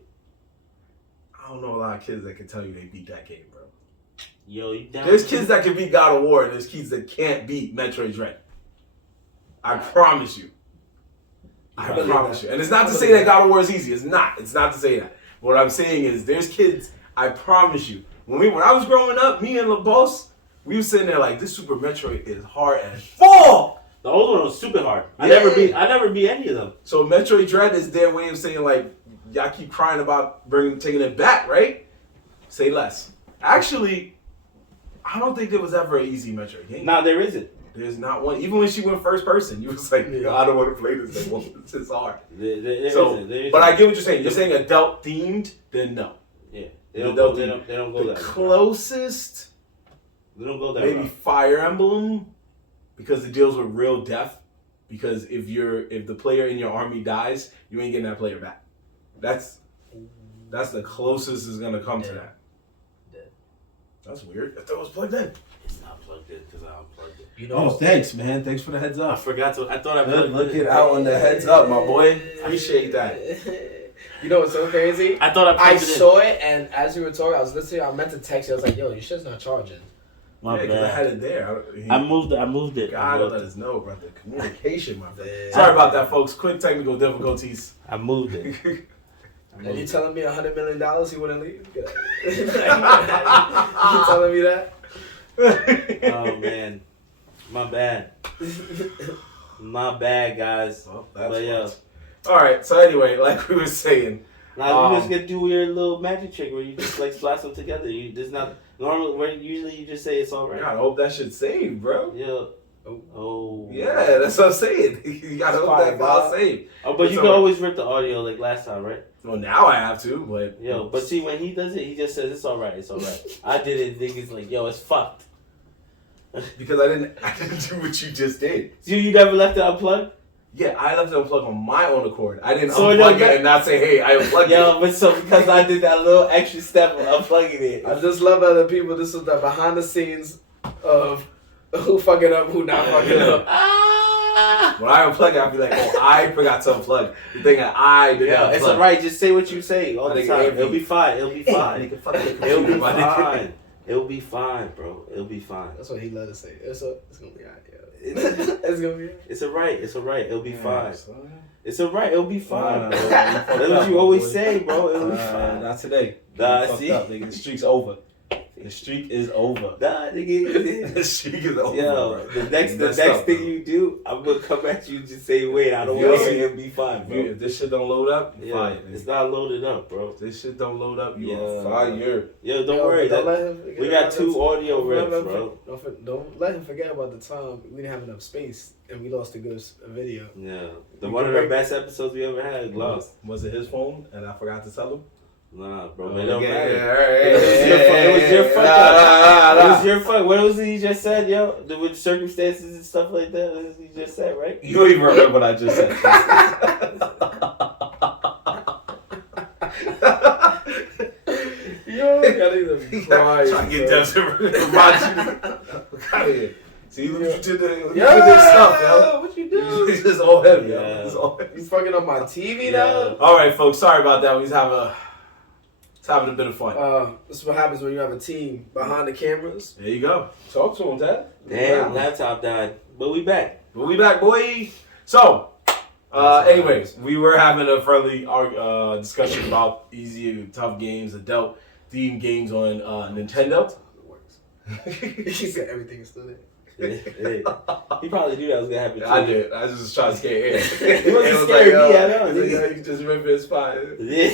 I don't know a lot of kids that can tell you they beat that game, bro. Yo, you down? There's kids that can beat God of War, and there's kids that can't beat Metroid Dread. I promise you. I promise you. And it's not to say that God of War is easy. It's not. It's not to say that. What I'm saying is there's kids, I promise you. When I was growing up, me and LaBoss, we were sitting there like, this Super Metroid is hard as fuck. The old one was super hard. I never beat any of them. So Metroid Dread is their way of saying like, y'all keep crying about taking it back, right? Say less. Actually, I don't think there was ever an easy Metroid game. Nah, there isn't. There's not one. Even when she went first person, you was like, I don't want to play this anymore. It's hard. But I get what you're saying. You're saying adult themed, then no. Yeah. They don't go that closest, they don't go that maybe route. Fire Emblem, because it deals with real death. Because if the player in your army dies, you ain't getting that player back. That's the closest it's gonna come to that. That's weird. I thought it was plugged in. It's not plugged in because I unplugged it. You know, thanks, man. Thanks for the heads up. I forgot to. I thought I look it out on the heads up, my boy. Appreciate that. You know what's so crazy? I thought I saw it, and as you were talking, I was listening. I meant to text you. I was like, "Yo, your shit's not charging." Yeah, because I had it there. I moved it. God, let us know, brother. Communication, my friend. Sorry about that, folks. Quick technical difficulties. I moved it. And you telling me $100 million he wouldn't leave? You telling me that? Oh man, my bad. My bad, guys. Well, that's but yeah. All right. So anyway, like we were saying, now you just gonna do your little magic trick where you just like splash them together. You just not normally. Usually you just say it's all right. God, I hope that shit saved, bro. Yeah. Oh. Yeah, that's what I'm saying. You gotta hope that file saved. Oh, but you can always rip the audio like last time, right? Well, now I have to, but but see, when he does it, he just says it's all right, it's all right. I did it, niggas like, yo, it's fucked. Because I didn't do what you just did. So you never left it unplugged? Yeah, I left it unplugged on my own accord. I didn't unplug it and not say, hey, I unplugged it. Yo, but so because I did that little extra step of unplugging it. I just love other people. This is the behind the scenes of who fucking up, who not fucking up. When I unplug it, I'll be like, oh, I forgot to unplug. The thing that I did not unplug. It's alright, just say what you say all the time. It'll be fine. It'll be fine. It'll be fine. It'll be fine, bro. It'll be fine. That's what he let us say. It's gonna be alright. It's gonna be. It's alright. It's alright. It'll be fine. It's alright. It'll be fine. That's what you always say, bro. It'll be fine. Not today. See, the streak's over. The streak is over. Nah, nigga. The streak is over. Yo, bro. the next thing you do, I'm gonna come at you and just say, wait, I don't want to say it'll be fine, bro. If this shit don't load up, you're fire. It's not loaded up, bro. If this shit don't load up, you're fire. Yo, don't worry. We got 2 audio rips, bro. Don't let him forget about the time we didn't have enough space and we lost a good video. Yeah. One of the best episodes we ever had lost. Was it his phone and I forgot to tell him? Nah, bro. It don't matter. It was your fault. It was your fault. What was it you just said, yo? With circumstances and stuff like that? What was it you just said, right? You don't even remember what I just said. Yo, I gotta even cry. Trying to get Dev to remind you. Look out of here. See, look what you did to this stuff, yo. What you do? It's just all heavy, yo. You fucking up my TV now? All right, folks. Sorry about that. We was having a bit of fun. This is what happens when you have a team behind the cameras. There you go. Talk to him, Ted. Damn, laptop died. But we back. Boy. So, anyways, we were having a friendly discussion about easy and tough games, adult themed games on Nintendo. It works. He said everything is still there. He probably knew that was gonna happen too. I did. I was just trying to scare him. He wasn't scaring me at all. He's like, you just rip his spine. Yeah.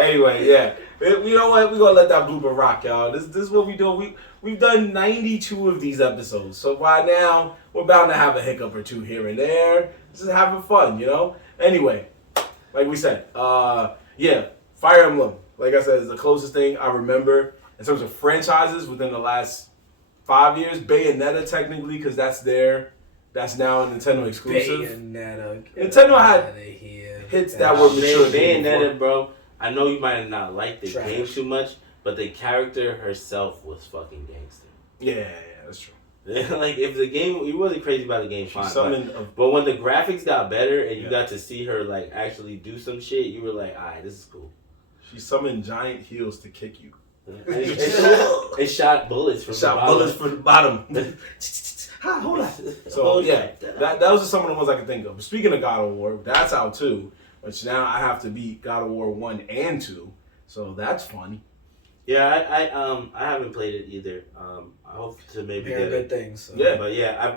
Anyway, yeah. You know what? We're gonna let that blooper rock, y'all. This is what we do. We've done 92 of these episodes. So by now, we're bound to have a hiccup or two here and there. Just having fun, you know? Anyway, like we said, yeah, Fire Emblem, like I said, is the closest thing I remember in terms of franchises within the last 5 years. Bayonetta, technically, because that's now a Nintendo exclusive. Bayonetta. Nintendo had hits that were mature. Bayonetta, bro. I know you might not like the game too much, but the character herself was fucking gangster. Yeah, that's true. Like, if the game, you wasn't crazy about the game, fine. But when the graphics got better and you got to see her, like, actually do some shit, you were like, alright, this is cool. She summoned giant heels to kick you. It shot bullets from the bottom. Hold on. So, yeah, those are some of the ones I can think of. But speaking of God of War, that's out too. Which now I have to beat God of War 1 and 2. So that's fun. Yeah, I haven't played it either. I hope to maybe get good things. So. Yeah, but yeah,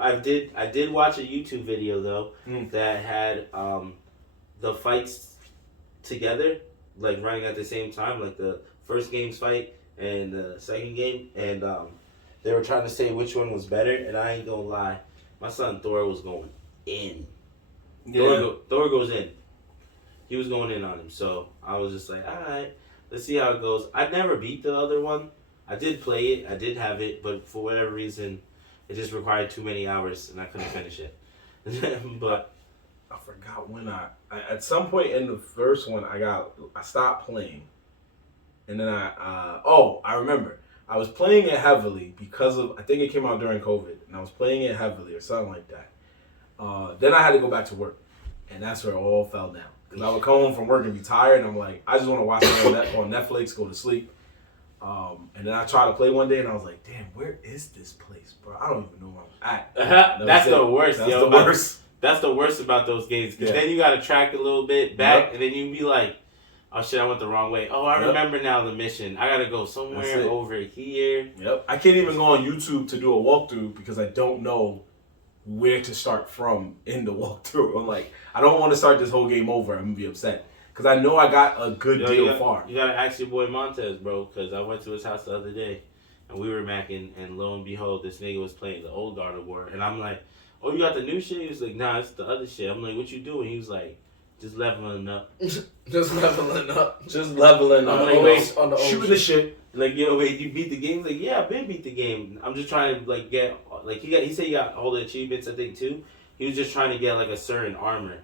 I did watch a YouTube video though that had the fights together, like running at the same time, like the first game's fight and the second game, and they were trying to say which one was better, and I ain't gonna lie, my son Thor was going in. Yeah. Thor goes in. He was going in on him, so I was just like, all right, let's see how it goes. I never beat the other one. I did play it, I did have it, but for whatever reason, it just required too many hours, and I couldn't finish it. But I forgot when I at some point in the first one I stopped playing, and then I remember I was playing it heavily because of I think it came out during COVID, and I was playing it heavily or something like that. Then I had to go back to work, and that's where it all fell down. Because I would come home from work and be tired, and I'm like, I just want to watch it on Netflix, go to sleep. And then I tried to play one day, and I was like, damn, where is this place, bro? I don't even know where I'm at. That's the worst. That's the worst. That's the worst about those games. Because then you got to track a little bit back, and then you be like, oh shit, I went the wrong way. Oh, I remember now the mission. I got to go somewhere over here. Yep. I can't even go on YouTube to do a walkthrough because I don't know where to start from in the walkthrough. I'm like, I don't want to start this whole game over. I'm going to be upset. Because I know I got a good deal far. You got to ask your boy Montez, bro. Because I went to his house the other day. And we were macking. And lo and behold, this nigga was playing the old God of War. And I'm like, oh, you got the new shit? He was like, nah, it's the other shit. I'm like, what you doing? He was like, just leveling up. Just leveling up. Just leveling up. I'm like, wait, on the shooting the shit. Like, yo, wait, you beat the game? He's like, yeah, I've been beat the game. I'm just trying to, like, get, like, he said he got all the achievements, I think, too. He was just trying to get, like, a certain armor.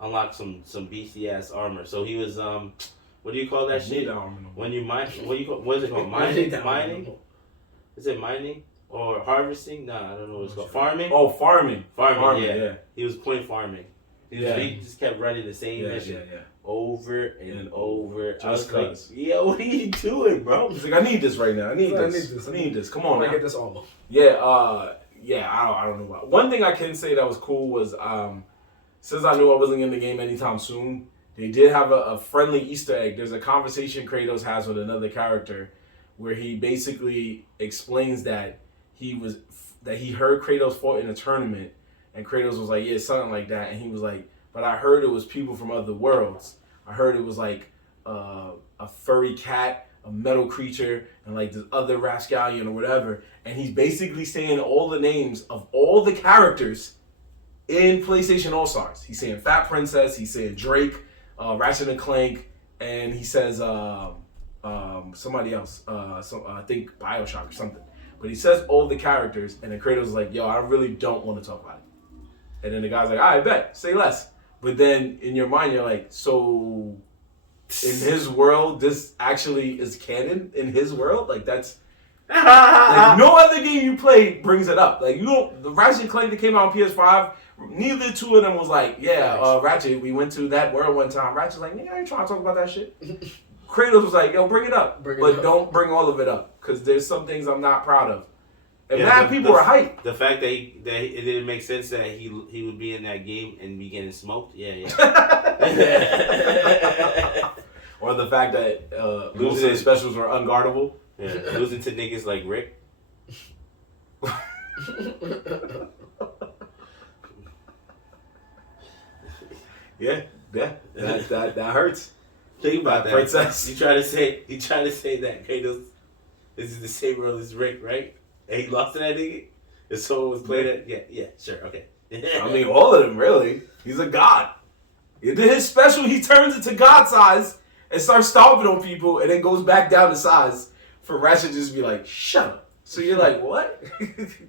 Unlock some beastie ass armor. So he was what do you call that shit? When you mine, what is it called? Mining? Is it mining or harvesting? Nah, I don't know what it's called. Farming? Oh, farming, yeah. He was point farming. He just kept running the same mission over and over. Just cause. Like, yeah, what are you doing, bro? He's like, I need this right now. I need this. Come on, I get this armor. Yeah, I don't know about. One thing I can say that was cool was since I knew I wasn't in the game anytime soon, they did have a friendly Easter egg. There's a conversation Kratos has with another character where he basically explains that he heard Kratos fought in a tournament, and Kratos was like, yeah, something like that, and he was like, but I heard it was people from other worlds. I heard it was like a furry cat, a metal creature, and like this other rascallion or whatever, and he's basically saying all the names of all the characters in PlayStation All-Stars. He's saying Fat Princess, he's saying Drake, Ratchet and Clank, and he says somebody else, I think BioShock or something. But he says all the characters, and then Kratos is like, yo, I really don't want to talk about it. And then the guy's like, I bet, say less. But then in your mind, you're like, so in his world, this actually is canon in his world? Like, that's... like, no other game you play brings it up. Like, you don't... The Ratchet and Clank that came out on PS5, neither two of them was like, yeah, Ratchet, we went to that world one time. Ratchet's like, nigga, I ain't trying to talk about that shit. Kratos was like, yo, bring it up. But don't bring all of it up. Because there's some things I'm not proud of. And mad people are hyped. The fact that it didn't make sense that he would be in that game and be getting smoked. Yeah. Or the fact that most of the specials were unguardable. Yeah, losing to niggas like Rick. Yeah, that hurts. Think about that. Princess. You try to say that Kratos is the same role as Rick, right? And he lost to that nigga? And someone was playing that? Yeah, sure, okay. I mean, all of them, really. He's a god. In his special, he turns into god size and starts stomping on people and then goes back down to size for Ratchet to just be like, shut up. So you're like, what?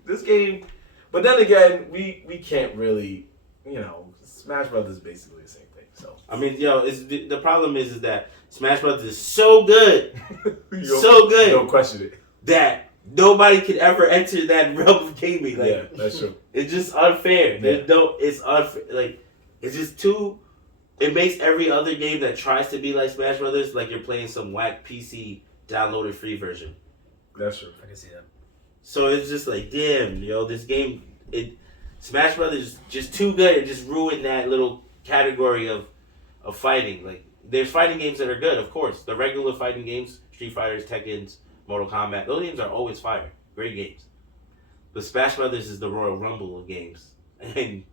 This game... But then again, we can't really, Smash Brothers is basically the same thing. So I mean, the problem is that Smash Brothers is so good. So good. You don't question it. That nobody could ever enter that realm of gaming. Like, yeah, that's true. It's just unfair. Yeah. It's unfair. Like, it's just too... It makes every other game that tries to be like Smash Brothers like you're playing some whack PC downloaded free version. That's true. I can see that. So it's just like, damn, this game... Smash Brothers is just too good. It just ruined that little category of fighting. Like, there's fighting games that are good, of course. The regular fighting games, Street Fighters, Tekkens, Mortal Kombat, those games are always fire. Great games. But Smash Brothers is the Royal Rumble of games. And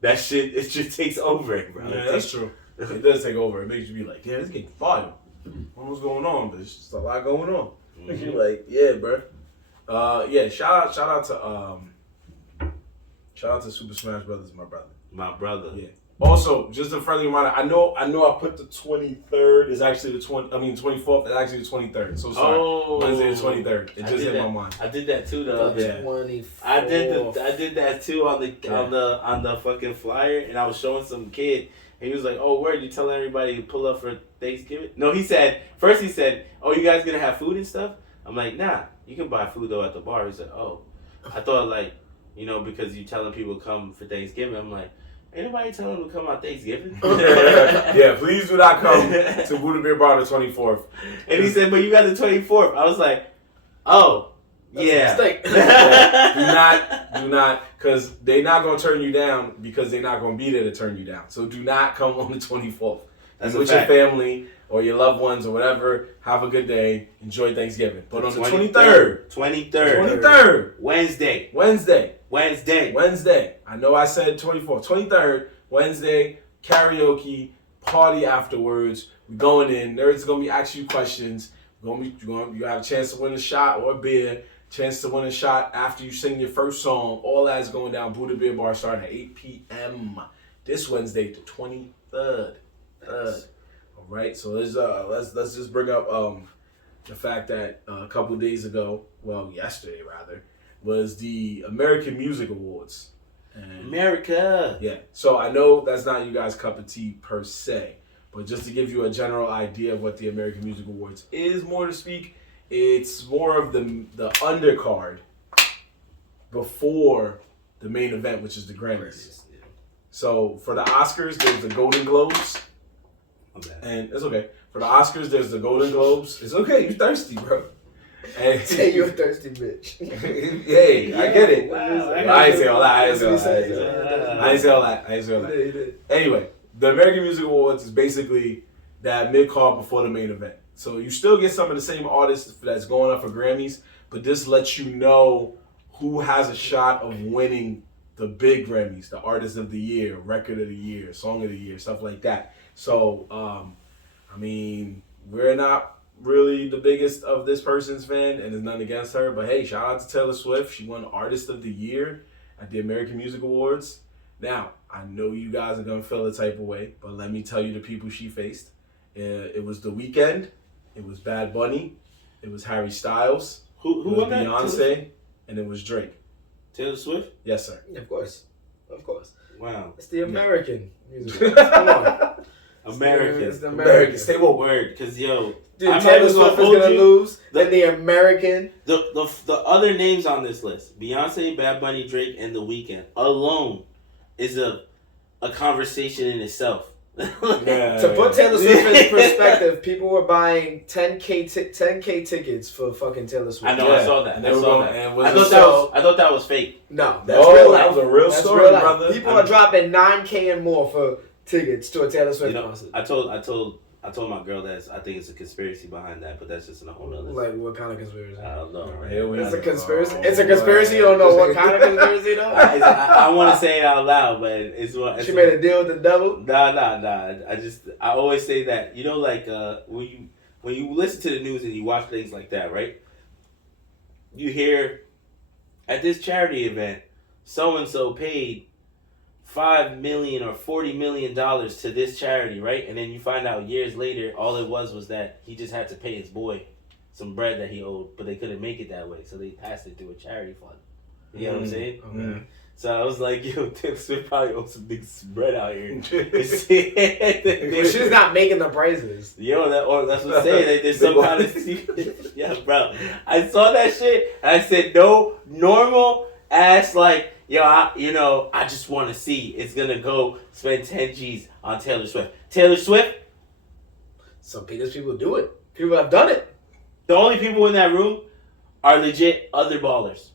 that shit, it just takes over, bro. Yeah, that's true. It does take over. It makes you be like, yeah, this game's fire. What's going on? But it's just a lot going on. Mm-hmm. You're like, yeah, bro. Shout out to Super Smash Brothers, my brother. My brother. Yeah. Also, just a friendly reminder. I know. I put the 23rd is actually the 24th is actually the 23rd. So sorry, Wednesday the 23rd. It just hit my mind. I did that too, though. The 24th. I did that too on the fucking flyer, and I was showing some kid. And he was like, "Oh, word, you telling everybody to pull up for Thanksgiving?" No, he said, "Oh, you guys gonna have food and stuff?" I'm like, "Nah, you can buy food though at the bar." He said, "Oh, I thought like, because you telling people to come for Thanksgiving." I'm like, ain't nobody telling them to come on Thanksgiving. Yeah, please do not come to Buddha Beer Bar the 24th. And he said, "But you got the 24th." I was like, "Oh, yeah." Do not, because they're not going to turn you down because they're not going to be there to turn you down. So do not come on the 24th. That's with your family or your loved ones or whatever. Have a good day. Enjoy Thanksgiving. But on the 23rd. Wednesday. I know I said 24th. 23rd, Wednesday, karaoke, party afterwards. We're going in. Nerdz is going to be asking you questions. You have a chance to win a shot or a beer. Chance to win a shot after you sing your first song. All that is going down Buddha Beer Bar starting at 8 p.m. this Wednesday, the 23rd. All right, so let's just bring up the fact that a couple of days ago, yesterday rather, was the American Music Awards. And America. Yeah. So I know that's not you guys' cup of tea per se, but just to give you a general idea of what the American Music Awards is, more to speak, it's more of the undercard before the main event, which is the Grammys. Yeah. So for the Oscars, there's the Golden Globes. Okay. And it's okay. For the Oscars, there's the Golden Globes. It's okay. You thirsty, bro. And say you're a thirsty bitch. Hey, I get it. Wow, I ain't say all that. I ain't say all that. Anyway, the American Music Awards is basically that mid-card before the main event. So you still get some of the same artists that's going up for Grammys, but this lets you know who has a shot of winning the big Grammys, the Artist of the Year, Record of the Year, Song of the Year, stuff like that. So, we're not really the biggest of this person's fan, and there's nothing against her, but hey, shout out to Taylor Swift. She won Artist of the Year at the American Music Awards. Now, I know you guys are going to feel the type of way, but let me tell you the people she faced. It was The Weeknd, it was Bad Bunny, it was Harry Styles, who won that? Beyonce, and it was Drake. Taylor Swift? Yes, sir. Of course. Wow. It's the American music awards. Come on. American. It's the American. Stay woke. Word, because dude, Taylor Swift is gonna lose. Then the American. The other names on this list: Beyonce, Bad Bunny, Drake, and The Weeknd alone is a conversation in itself. To put Taylor Swift in perspective, people were buying 10K tickets for fucking Taylor Swift. I know, I saw that. I thought that was fake. No, that's real life. That was a real story, brother. People are dropping $9K and more for tickets to a Taylor Swift concert. I told my girl that I think it's a conspiracy behind that, but that's just a whole other. Like what kind of conspiracy? I don't know. Right? It's a conspircy. It's a conspiracy. You don't know what kind of conspiracy though. I want to say it out loud, but it's what she made a deal with the devil. Nah. I always say that like when you listen to the news and you watch things like that, right? You hear at this charity event, so and so paid $5 million or $40 million to this charity, right? And then you find out years later, all it was that he just had to pay his boy some bread that he owed, but they couldn't make it that way, so they passed it through a charity fund. You know what I'm saying? Okay. So I was like, Taylor Swift probably owes some niggas bread out here. She's not making the prices. That's what I'm saying. There's some kind of yeah, bro. I saw that shit and I said, no normal ass I just want to see it's gonna go spend 10 G's on Taylor Swift. Taylor Swift. Some people do it. People have done it. The only people in that room are legit other ballers.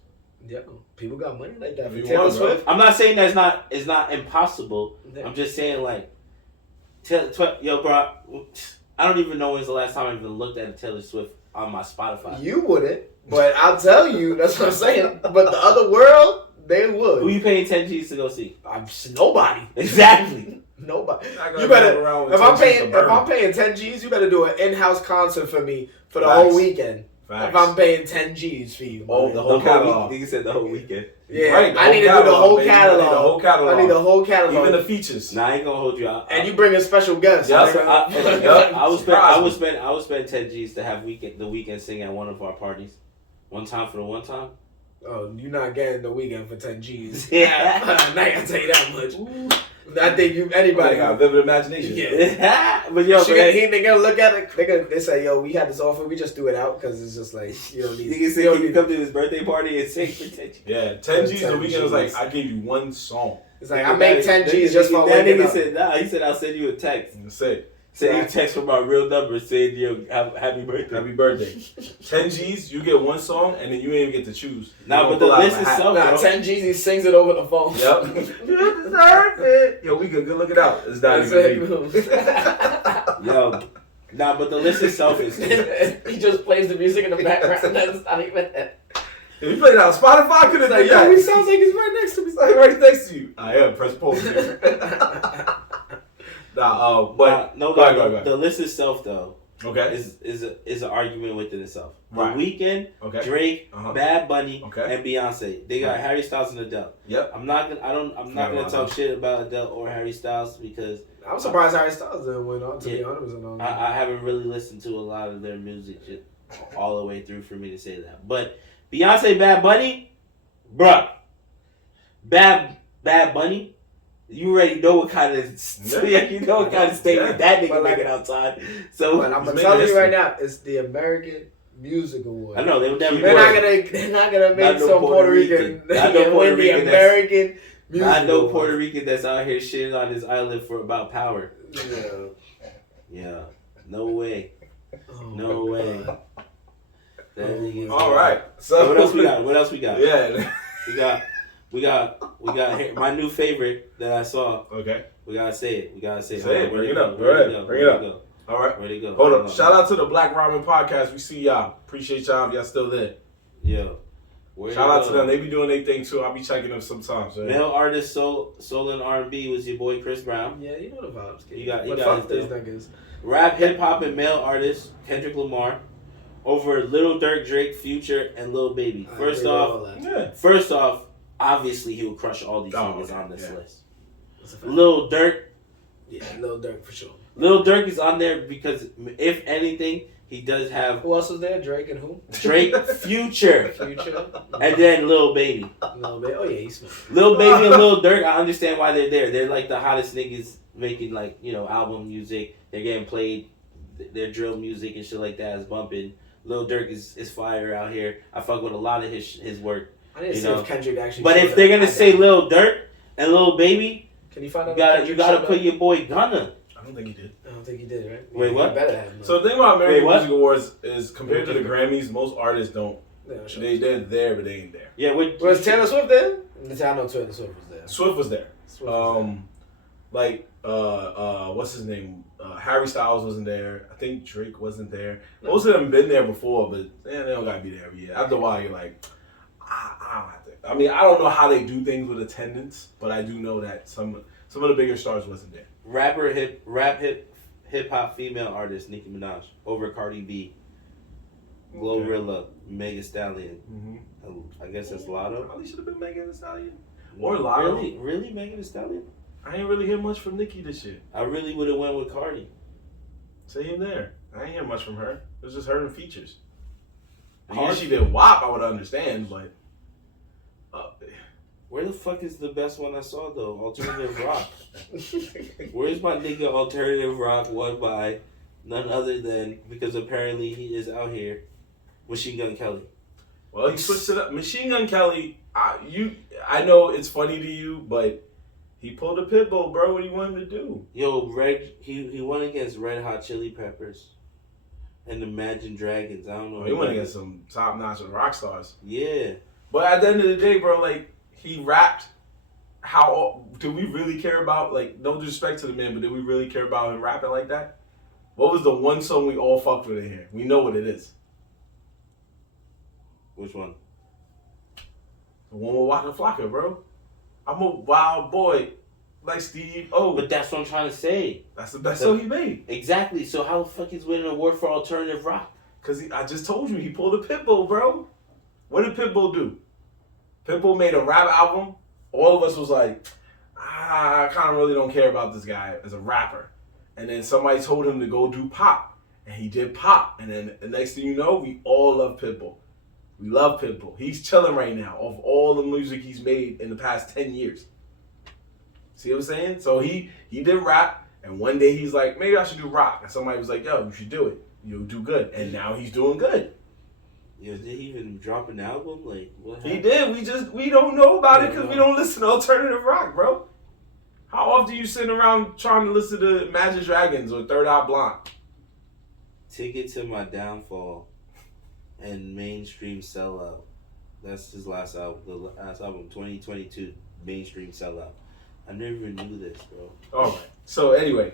Yeah, people got money like that for Taylor Swift. I'm not saying it's not impossible. Yeah. I'm just saying bro. I don't even know when's the last time I even looked at a Taylor Swift on my Spotify. You wouldn't, but I'll tell you. That's what I'm saying. But the other world. They would. Who you paying 10 G's to go see? Nobody. Exactly. Nobody. You better. If I'm paying 10 G's, you better do an in-house concert for me for the whole weekend. Facts. If I'm paying 10 G's for you. Oh, the whole catalog. Nigga said the whole weekend. Yeah, Right, I need to do the whole baby. catalog. I need the whole catalog. I need the whole catalog. Even the features. Nah, I ain't gonna hold you out. And you bring a special guest. Yeah, I would spend 10 G's to have the weekend sing at one of our parties. One time for the one time. Oh, you're not getting the weekend for 10 G's. Yeah. Now I can tell you that much. Ooh. I think anybody got vivid imagination. Yeah. But yo, they gonna look at it. They say, yo, we had this offer. We just threw it out because it's just like you don't need. Nigga said he come to his birthday party and sing for 10 G's. Yeah, 10 G's the weekend was like, I gave you one song. It's like I make 10 G's just for that waking nigga up. said, nah. He said I'll send you a text. That's it. Send you a text from my real number saying yo happy birthday. Happy birthday. 10 G's, you get one song and then you ain't even get to choose. Nah, but the list is so. Nah, 10 G's, he sings it over the phone. Yep. You deserve it. Yo, we could look it out. It's not even Yo. Nah, but the list itself is. He just plays the music in the background. That's not even it. If you play it on Spotify, could have Like, done yo, that. he sounds like he's right next to me. He's like right next to you. I am. Press pause. But no, go ahead. The list itself though, okay, is an argument within itself. Right. The Weeknd, okay, Drake, Bad Bunny, okay, and Beyonce. They got Harry Styles and Adele. Yep. I'm not gonna talk shit about Adele or Harry Styles because I'm surprised Harry Styles didn't win on. To be honest, I haven't really listened to a lot of their music all the way through for me to say that. But Beyonce, Bad Bunny, bruh, Bad Bunny. You already know what kind of statement that nigga making outside. So but I'm gonna tell you right now, it's the American Music Award. I know they would never. They're not gonna make some Puerto Rican win the American Music Award. I know Puerto Rican that's out here shitting on his island for about power. Yeah. No way. No way. All right. So what else we got? Yeah. We got my new favorite that I saw. Okay. We gotta say it. Say it. Bring it up. Bring it up. All right. Where'd it go? Hold up. Shout out to the Black Ramen Podcast. We see y'all. Appreciate y'all if y'all still there. Yo. Shout out to them. They be doing their thing too. I'll be checking them sometimes. Man. Male artist, soul and R&B was your boy Chris Brown. Yeah, you know the vibes. You got his niggas. Rap, hip hop, and male artist Kendrick Lamar over Lil Durk, Drake, Future, and Lil Baby. First off, obviously he would crush all these niggas on this list. Lil Durk. Yeah, Lil Durk for sure. Lil Durk is on there because if anything, he does have. Who else was there? Drake and who? Drake, Future, and then Lil Baby. Lil Baby. Oh yeah, he's smart. Lil Baby and Lil Durk. I understand why they're there. They're like the hottest niggas making album music. They're getting played. Their drill music and shit like that is bumping. Lil Durk is fire out here. I fuck with a lot of his work. I didn't see if Kendrick actually. But if they're gonna say Lil Durk and Lil Baby, can you find out? You gotta put your boy Gunna. I don't think he did. I don't think he did, right? Wait, what? So the thing about American Music Awards is compared to the Grammys, most artists don't. They're there, but they ain't there. Yeah, was Taylor Swift there? I know Taylor Swift was there. Swift was there. What's his name? Harry Styles wasn't there. I think Drake wasn't there. Most of them been there before, but they don't gotta be there every year. After a while, you're like, I don't have to. I mean, I don't know how they do things with attendance, but I do know that some of the bigger stars wasn't there. Hip hop female artist Nicki Minaj over Cardi B, Glorilla, Megan Stallion. Mm-hmm. I guess that's Lotto. Probably should have been Megan Thee Stallion or Lotto. Really, Megan Thee Stallion. I ain't really hear much from Nicki this year. I really would have went with Cardi. Same there. I ain't hear much from her. It was just her and features. If she did WAP, I would understand, but. Where the fuck is the best one I saw though? Alternative Rock. Where's my nigga Alternative Rock won by none other than, because apparently he is out here, Machine Gun Kelly. Well, he switched it up. Machine Gun Kelly, I know it's funny to you, but he pulled a pit bull, bro. What do you want him to do? Yo, he won against Red Hot Chili Peppers and Imagine Dragons. I don't know. He went against some top-notch rock stars. Yeah. But at the end of the day, bro, like, he rapped. Do we really care about, like, no disrespect to the man, but did we really care about him rapping like that? What was the one song we all fucked with in here? We know what it is. Which one? The one with Waka Flocka, bro. I'm a wild boy, like Steve O. But that's what I'm trying to say. That's the best song he made. Exactly. So how the fuck he's winning an award for alternative rock? Because I just told you he pulled a Pitbull, bro. What did Pitbull do? Pitbull made a rap album. All of us was like, I kind of really don't care about this guy as a rapper. And then somebody told him to go do pop. And he did pop. And then the next thing you know, we all love Pitbull. We love Pitbull. He's chilling right now of all the music he's made in the past 10 years. See what I'm saying? So he did rap. And one day he's like, maybe I should do rock. And somebody was like, yo, you should do it. You'll do good. And now he's doing good. Yeah, did he even drop an album? Like, what happened? He did. We don't know about it because we don't listen to alternative rock, bro. How often do you sit around trying to listen to Imagine Dragons or Third Eye Blind? Ticket to My Downfall and Mainstream Sellout. That's his last album. The last album, 2022, Mainstream Sellout. I never even knew this, bro. All right. So anyway,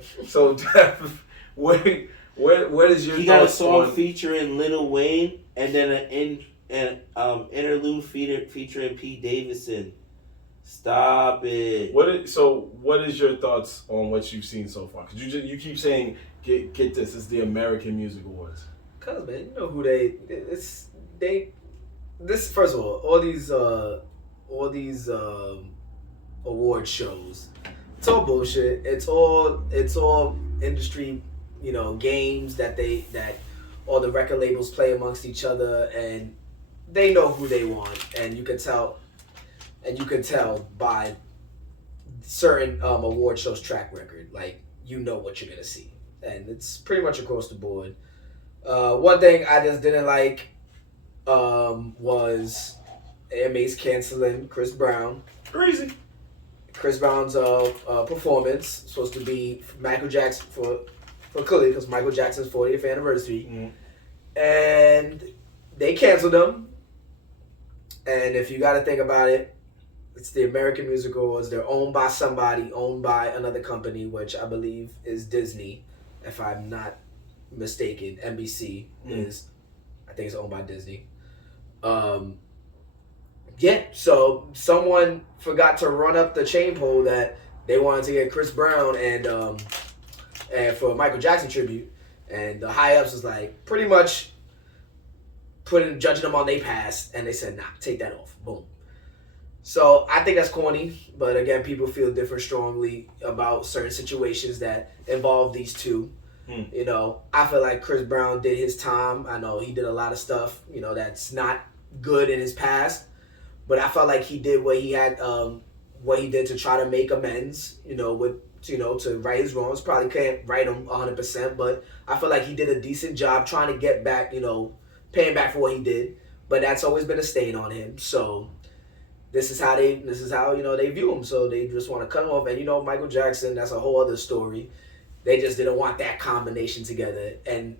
what is your? He got a song featuring Lil Wayne and then an interlude featuring Pete Davidson. Stop it. What is your thoughts on what you've seen so far? Because you keep saying get this. It's the American Music Awards. Cause man, you know who this first of all these award shows, it's all bullshit. It's all industry, games that all the record labels play amongst each other, and they know who they want, and you can tell by certain award shows track record, like what you're gonna see, and it's pretty much across the board. One thing I just didn't like was AMA's canceling Chris Brown. Crazy. Chris Brown's performance supposed to be Michael Jackson for clearly because Michael Jackson's 40th anniversary, and they canceled him. And if you got to think about it, it's the American Music Awards. They're owned by somebody, owned by another company, which I believe is Disney, if I'm not mistaken. NBC is, I think it's owned by Disney. Yeah, so someone forgot to run up the chain pole that they wanted to get Chris Brown and for Michael Jackson tribute, and the high ups was like pretty much judging them on their past, and they said, nah, take that off. Boom. So I think that's corny, but again, people feel different strongly about certain situations that involve these two. I feel like Chris Brown did his time. I know he did a lot of stuff, that's not good in his past, but I felt like he did what he had, what he did to try to make amends, to right his wrongs. Probably can't right him 100%, but I feel like he did a decent job trying to get back, paying back for what he did. But that's always been a stain on him. So this is how they view him. So they just want to cut him off. And Michael Jackson, that's a whole other story. They just didn't want that combination together, and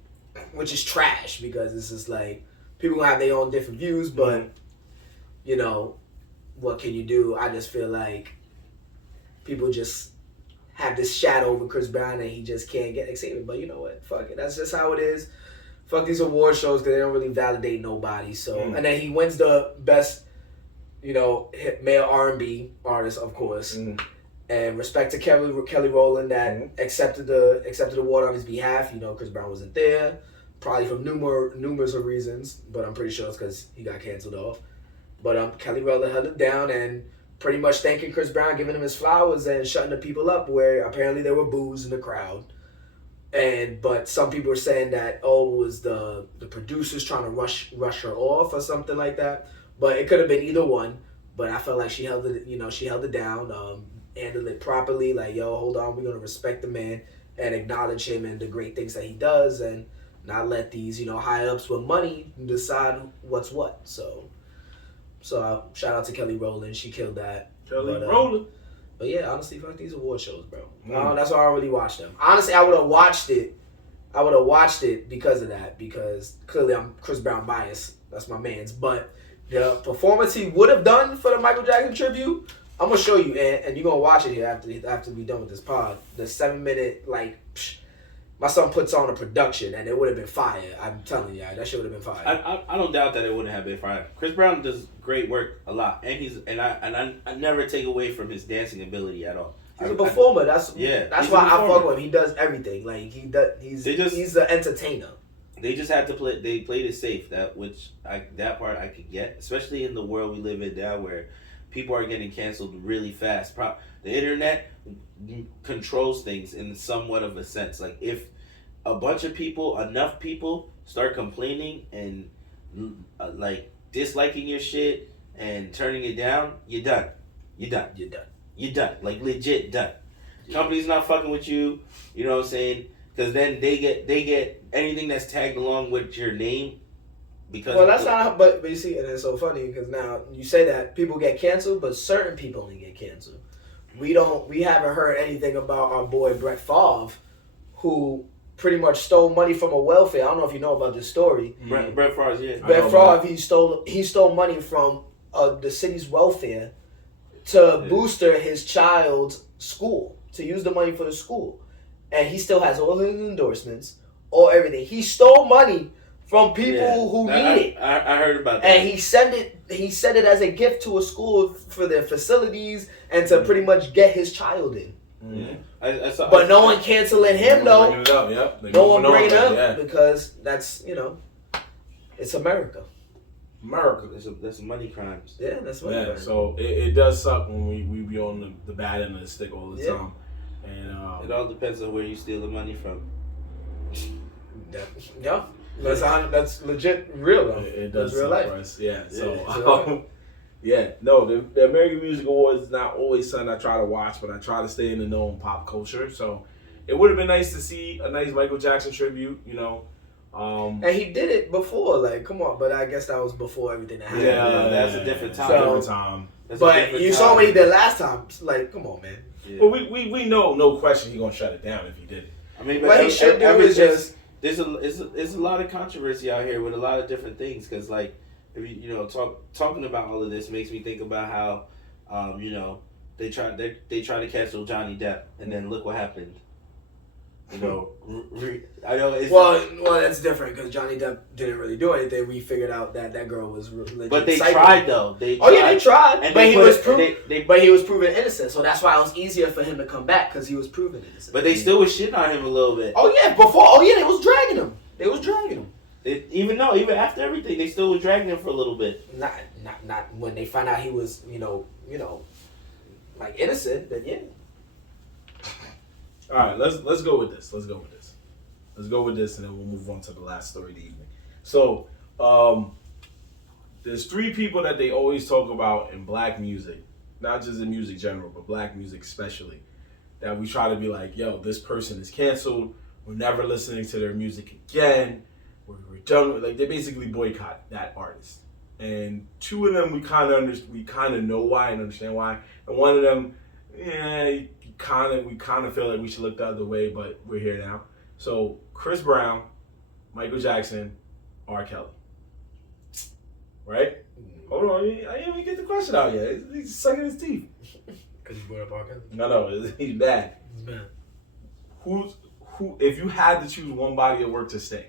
which is trash because it's just like people gonna have their own different views, but what can you do? I just feel like people just have this shadow over Chris Brown and he just can't get accepted. But you know what? Fuck it. That's just how it is. Fuck these award shows because they don't really validate nobody. So and then he wins the best, male R&B artist, of course. And respect to Kelly Rowland that accepted the award on his behalf. Chris Brown wasn't there, probably from numerous of reasons, but I'm pretty sure it's because he got canceled off. But Kelly Rowland held it down and pretty much thanking Chris Brown, giving him his flowers and shutting the people up where apparently there were boos in the crowd. But some people were saying that it was the producers trying to rush her off or something like that. But it could have been either one. But I felt like she held it down. Handle it properly, like, yo, hold on, we're gonna respect the man and acknowledge him and the great things that he does, and not let these high ups with money decide what's what. So shout out to Kelly Rowland, she killed that. Rowland. But yeah, honestly, fuck these award shows, bro. That's why I don't really watch them. Honestly, I would have watched it because of that, because clearly I'm Chris Brown biased. That's my man's. But the performance he would have done for the Michael Jackson tribute, I'm gonna show you, and you're gonna watch it here after we done with this pod. The 7-minute, my son puts on a production, and it would have been fire. I'm telling you, that shit would have been fire. I don't doubt that it wouldn't have been fire. Chris Brown does great work a lot, and I never take away from his dancing ability at all. He's a performer. That's why I fuck with him. He does everything. Like he's the entertainer. They just had to play. They played it safe. That part I could get, especially in the world we live in now, where people are getting canceled really fast. The internet controls things in somewhat of a sense. Like if a bunch of people, enough people, start complaining and like disliking your shit and turning it down, you're done. You're done. Like legit done. Yeah. Company's not fucking with you. You know what I'm saying? Because then they get anything that's tagged along with your name. Because that's not. But you see, and it's so funny because now you say that people get canceled, but certain people only get canceled. We haven't heard anything about our boy Brett Favre, who pretty much stole money from a welfare. I don't know if you know about this story. Brett Favre, yeah. Brett Favre, he stole money from the city's welfare to booster his child's school, to use the money for the school. And he still has all his endorsements, all everything. He stole money from people who need it. I heard about that. And he sent it as a gift to a school for their facilities and to pretty much get his child in. Yeah. But no one canceling him though. Bringing it up, yep. No one bringing it up because that's it's America. That's money crimes. Yeah, that's money crimes. So it does suck when we be on the bad end of the stick all the time. And it all depends on where you steal the money from. Yeah, that's legit real though. It does real suck life. for us. Yeah. So the American Music Awards is not always something I try to watch, but I try to stay in the know in pop culture. So it would have been nice to see a nice Michael Jackson tribute. And he did it before, like, come on, but I guess that was before everything that happened. Yeah, that's a different time. But you saw what he did last time. Like, come on, man. Yeah. Well, we know, no question, he's gonna shut it down if he did it. I mean, what he should do is just there's a lot of controversy out here with a lot of different things. Because like, if you talking about all of this makes me think about how, they tried to cancel Johnny Depp, and then look what happened. I know it's well, that's different because Johnny Depp didn't really do anything. We figured out that girl was legit. But they psycho. tried though. They tried. And but he was proven innocent. So that's why it was easier for him to come back because he was proven innocent. But they still was shitting on him a little bit. Oh yeah, they was dragging him. Even after everything, they still was dragging him for a little bit. Not when they found out he was like innocent. Then yeah. All right, let's go with this. And then we'll move on to the last story of the evening. So, there's three people that they always talk about in black music, not just in music general, but black music especially, that we try to be like, yo, this person is canceled. We're never listening to their music again. We're done with, like, they basically boycott that artist. And two of them we kind of know why and understand why, and one of them, we kind of feel like we should look the other way, but we're here now. So Chris Brown, Michael Jackson, R. Kelly. Right? Hold on, I didn't even get the question out yet. He's sucking his teeth. Because you brought up R. Kelly? No, he's bad. He's bad. Who? If you had to choose one body of work to stay?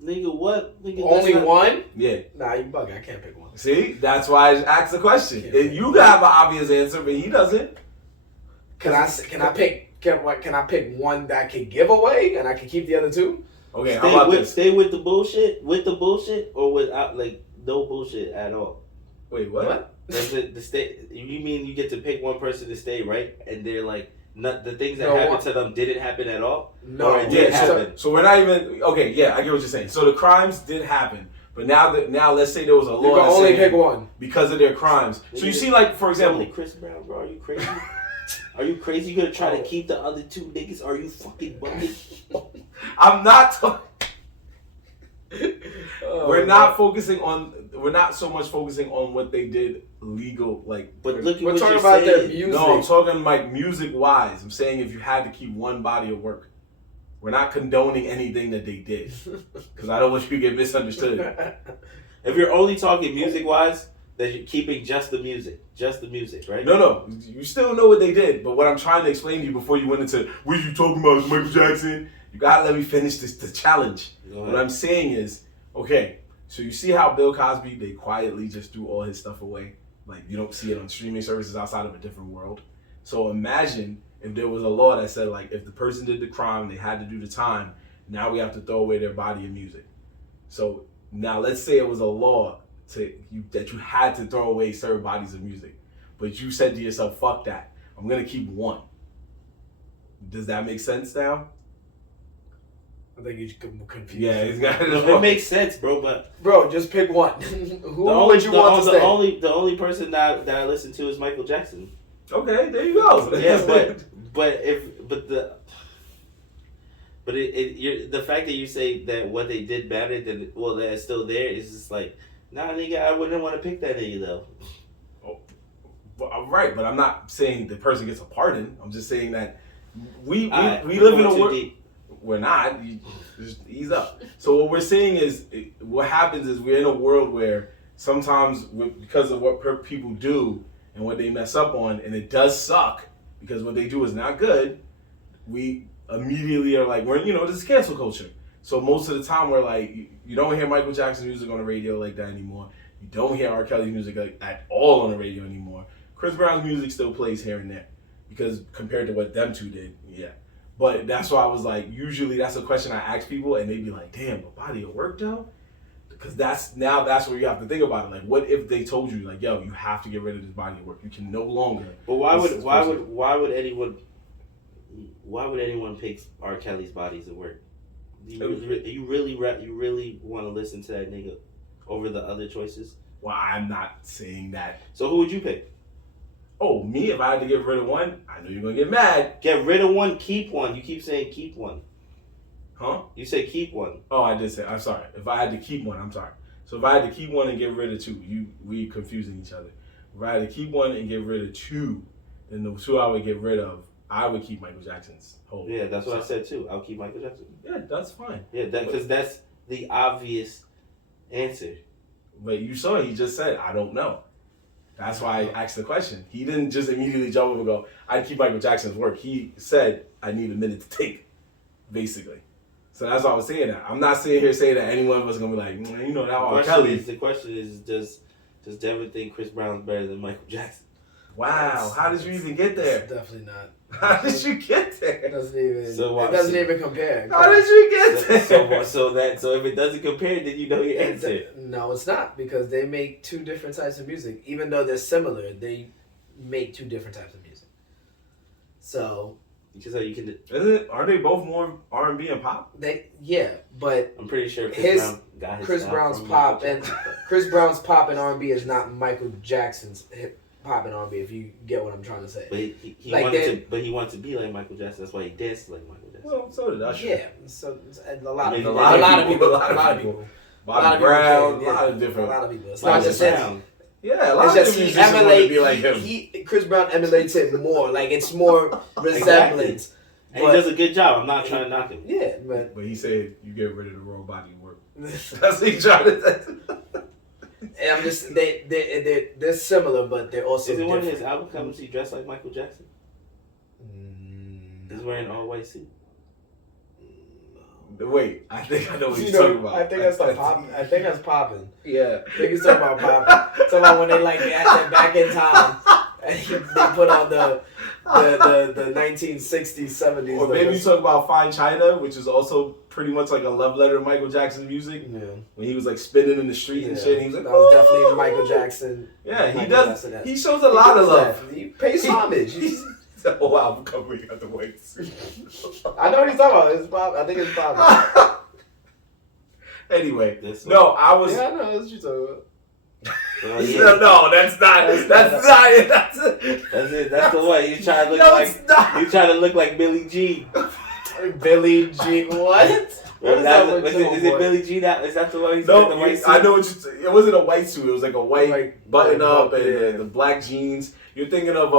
Nigga, what? Nigga, only one? Yeah. Nah, you bugging. I can't pick one. See? That's why I asked the question. You have an obvious answer, but he doesn't. Can I pick one that I could give away and I can keep the other two? Okay, how about this? Stay with the bullshit, or without like no bullshit at all. Wait, what? The stay. You mean you get to pick one person to stay, right? And they're like, the things that happened to them didn't happen at all. No, it did happen. So we're not even okay. Yeah, I get what you're saying. So the crimes did happen, but now let's say there was a law. You can only pick one because of their crimes. So you see, like for example, Chris Brown, bro, are you crazy? Are you crazy? You gonna try to keep the other two niggas? Are you fucking bugging? I'm not talking. We're not so much focusing on what they did legal, like. But look, we're talking about their music. No, I'm talking like music wise. I'm saying if you had to keep one body of work, we're not condoning anything that they did, because I don't want you to get misunderstood. If you're only talking music wise, then you're keeping just the music, right? No, you still know what they did, but what I'm trying to explain to you before you went into what you talking about is Michael Jackson. You gotta let me finish the challenge. What I'm saying is, okay, so you see how Bill Cosby, they quietly just threw all his stuff away. Like, you don't see it on streaming services outside of a different world. So imagine if there was a law that said, like, if the person did the crime, they had to do the time, Now we have to throw away their body of music. So now let's say it was a law that you had to throw away certain bodies of music, but you said to yourself, fuck that, I'm going to keep one. Does that make sense now? I think you confused. Yeah, it makes sense, bro. But bro, just pick one. Who would you want to stay? The only person that I listen to is Michael Jackson. Okay, there you go. Yeah, the fact that you say that what they did better than that it's still there is just like, nah, nigga, I wouldn't want to pick that nigga though. Well, right, but I'm not saying the person gets a pardon. I'm just saying that we live in a world. We're not. You just ease up. So what we're saying is, what happens is we're in a world where sometimes because of what people do and what they mess up on, and it does suck because what they do is not good, we immediately are like, this is cancel culture. So most of the time we're like, you don't hear Michael Jackson music on the radio like that anymore. You don't hear R. Kelly's music at all on the radio anymore. Chris Brown's music still plays here and there because compared to what them two did, yeah. But that's why I was like, usually that's a question I ask people, and they'd be like, "Damn, a body of work though," because that's where you have to think about it. Like, what if they told you, like, "Yo, you have to get rid of this body of work. You can no longer." But why would anyone pick R. Kelly's bodies of work? You really want to listen to that nigga over the other choices? Well, I'm not saying that. So who would you pick? Oh, me? If I had to get rid of one, I know you're going to get mad. Get rid of one, keep one. You keep saying keep one. Huh? You said keep one. Oh, I did say, I'm sorry. If I had to keep one, I'm sorry. So if I had to keep one and get rid of two, we confusing each other. If I had to keep one and get rid of two, then the two I would get rid of, I would keep Michael Jackson's whole. Yeah, that's what I said too. I'll keep Michael Jackson. Yeah, that's fine. Yeah, because that's the obvious answer. But you saw he just said, I don't know. That's why I asked the question. He didn't just immediately jump up and go, I'd keep Michael Jackson's work. He said, I need a minute to think, basically. So that's why I was saying that. I'm not sitting here saying that any one of us is going to be like, that R. Kelly. The question is, does Devin think Chris Brown's better than Michael Jackson? Wow, how did you even get there? Definitely not. How did you get there? It doesn't even compare. How did you get there? So if it doesn't compare, then you know your answer. No, it's not, because they make two different types of music. Even though they're similar, they make two different types of music. So just how you can. Are they both more R&B and pop? But I'm pretty sure Chris Brown's pop and R&B is not Michael Jackson's pop and R&B, if you get what I'm trying to say. But he wanted to be like Michael Jackson. That's why he danced like Michael Jackson. Well, so did Usher. Yeah, so a lot of people. Bobby Brown, a lot of people. It's not just him. Yeah, a lot of people just want to be like him. Chris Brown emulates it more. Like, it's more resemblance. And he does a good job. I'm not trying to knock him. Yeah, but he said you get rid of the wrong body of work. That's what he tried to say. And I'm just they're similar, but they're also different. Is it one of his album covers he dressed like Michael Jackson? He's wearing an all white suit. Wait, I think I know what you're talking about. I think that's popping. Yeah. I think he's talking about popping. Talking about when they had that back in time, and they put on the 1960s, 70s. Or maybe you talk about Fine China, which is also pretty much like a love letter to Michael Jackson's music. Yeah. When he was like spinning in the street and shit, and he was like, that was definitely Michael Jackson. Yeah, he does. He shows a lot of love. He pays homage. The whole album cover, he got the white suit. I know what he's talking about. I think it's pop. Anyway, I was. Yeah, I know what you're talking about. No, that's not it. That's the way you try to look you try to look like Billie Jean. Billie Jean, what? Is it Billie Jean? Is that the one he's no, the white suit? I know what you. It wasn't a white suit. It was like a white button up and the black jeans. You're thinking of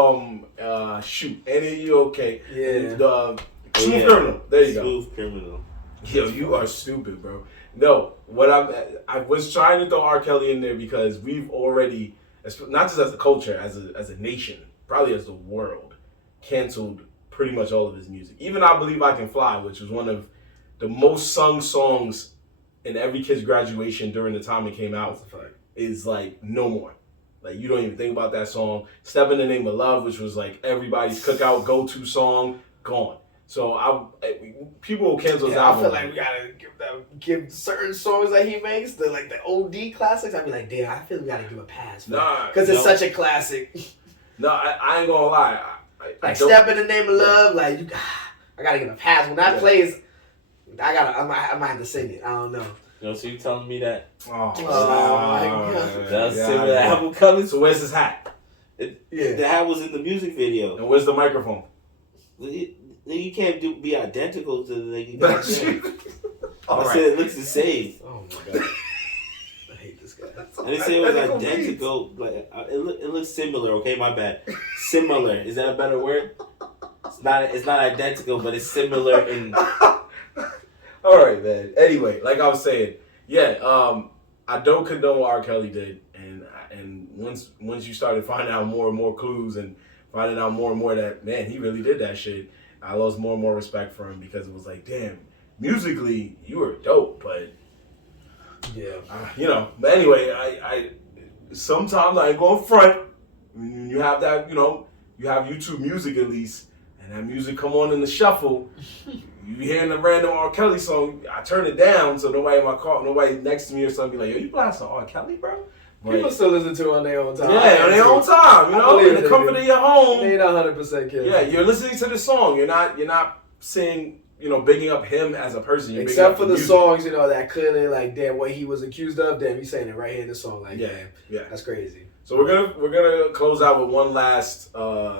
shoot. Any you okay? Yeah. The Smooth Criminal. There you go. Smooth Criminal. Yo, you are stupid, bro. No, I was trying to throw R. Kelly in there because we've already, not just as a culture, as a nation, probably as the world, canceled pretty much all of his music. Even I Believe I Can Fly, which was one of the most sung songs in every kid's graduation during the time it came out, is like no more. Like, you don't even think about that song. Step in the Name of Love, which was like everybody's cookout go-to song, gone. So people will cancel his I album. feel like we gotta give certain songs that he makes, the OD classics. I'd be like, damn, I feel we gotta give a pass. Because it's such a classic. No, I ain't gonna lie. I Step in the Name of Love, I gotta give a pass. When that plays, I might have to sing it. I don't know. So you telling me that? Oh my God. That's similar album coming. So where's his hat? The hat was in the music video. And where's the microphone? You can't be identical to the nigga. I said it looks the same. Oh my God. I hate this guy. I didn't say it was identical, but it looks similar. Okay, my bad. Similar, is that a better word? It's not identical, but it's similar in. All right, man. Anyway, like I was saying, I don't condone what R. Kelly did, and once you started finding out more and more clues and finding out more and more that man, he really did that shit, I lost more and more respect for him because it was like, damn, musically you were dope, but But anyway, I sometimes I ain't going front. You have that, you have YouTube Music at least, and that music come on in the shuffle. You hearing a random R. Kelly song, I turn it down so nobody in my car, nobody next to me or something be like, yo, you blasting R. Kelly, bro? People still listen to it on their own time. Yeah, on their own time, in the comfort of your home. They ain't 100% kidding. Yeah, you're listening to the song. You're not saying, bigging up him as a person. You're except for the songs, that clearly damn what he was accused of. Damn, he's saying it right here in the song. Damn, that's crazy. So we're gonna close out with one last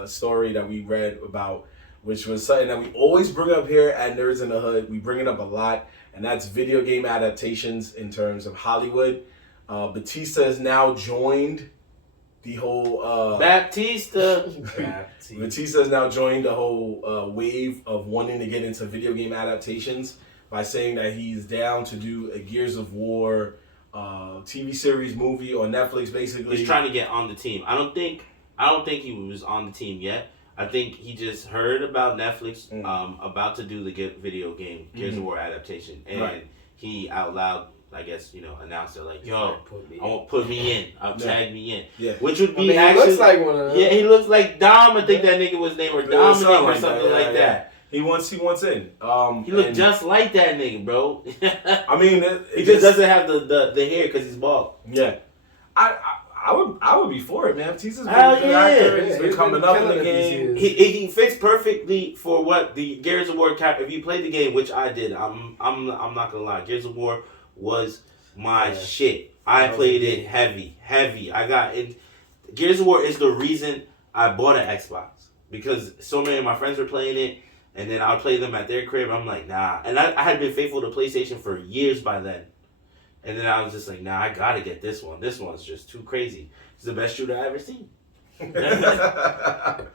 story that we read about, which was something that we always bring up here at Nerdz in the Hood. We bring it up a lot, and that's video game adaptations in terms of Hollywood. Batista has now joined the whole Batista has now joined the whole wave of wanting to get into video game adaptations by saying that he's down to do a Gears of War TV series movie on Netflix. Basically, he's trying to get on the team. I don't think he was on the team yet. I think he just heard about Netflix about to do the video game Gears of War adaptation, and he out loud, I guess, announced it like, yo, put me in. Tag me in. Yeah. Which would be actually. He looks like one of them. Yeah, he looks like Dom. I think that nigga was named or Dominic or something like that. He wants in. He looked just like that nigga, bro. I mean, he just doesn't have the hair because he's bald. Yeah. I would be for it, man. Batista's been a good actor. He's been coming up in the game. He fits perfectly for what the Gears of War if you played the game, which I did, I'm not gonna lie. Gears of War was my shit. I played it heavy. I got it. Gears of War is the reason I bought an Xbox, because so many of my friends were playing it, and then I'll play them at their crib. I'm like, nah. And I had been faithful to PlayStation for years by then. And then I was just like, nah, I gotta get this one. This one's just too crazy. It's the best shooter I've ever seen. Niggas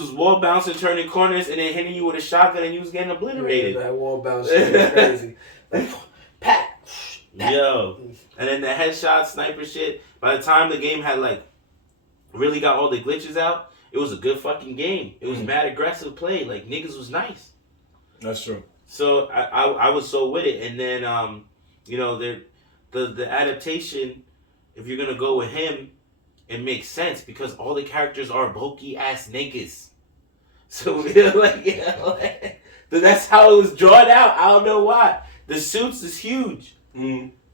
was wall bouncing, turning corners, and then hitting you with a shotgun, and you was getting obliterated. That wall bounce shit was crazy. Pat. Yo. And then the headshot, sniper shit. By the time the game had really got all the glitches out, it was a good fucking game. It was mad aggressive play. Niggas was nice. That's true. So I was so with it. And then the adaptation, if you're gonna go with him, it makes sense because all the characters are bulky ass niggas. So that's how it was drawn out. I don't know why. The suits is huge.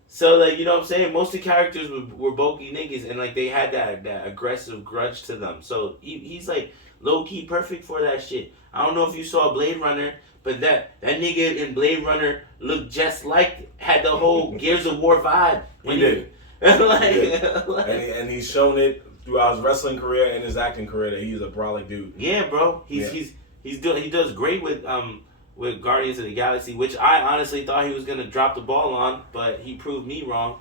So you know what I'm saying? Most of the characters were bulky niggas, and they had that aggressive grudge to them. So he's low key perfect for that shit. I don't know if you saw Blade Runner, but that nigga in Blade Runner looked just had the whole Gears of War vibe. He did. And he's shown it throughout his wrestling career and his acting career that he's a brolic dude. Yeah, bro. He does great with Guardians of the Galaxy, which I honestly thought he was gonna drop the ball on, but he proved me wrong,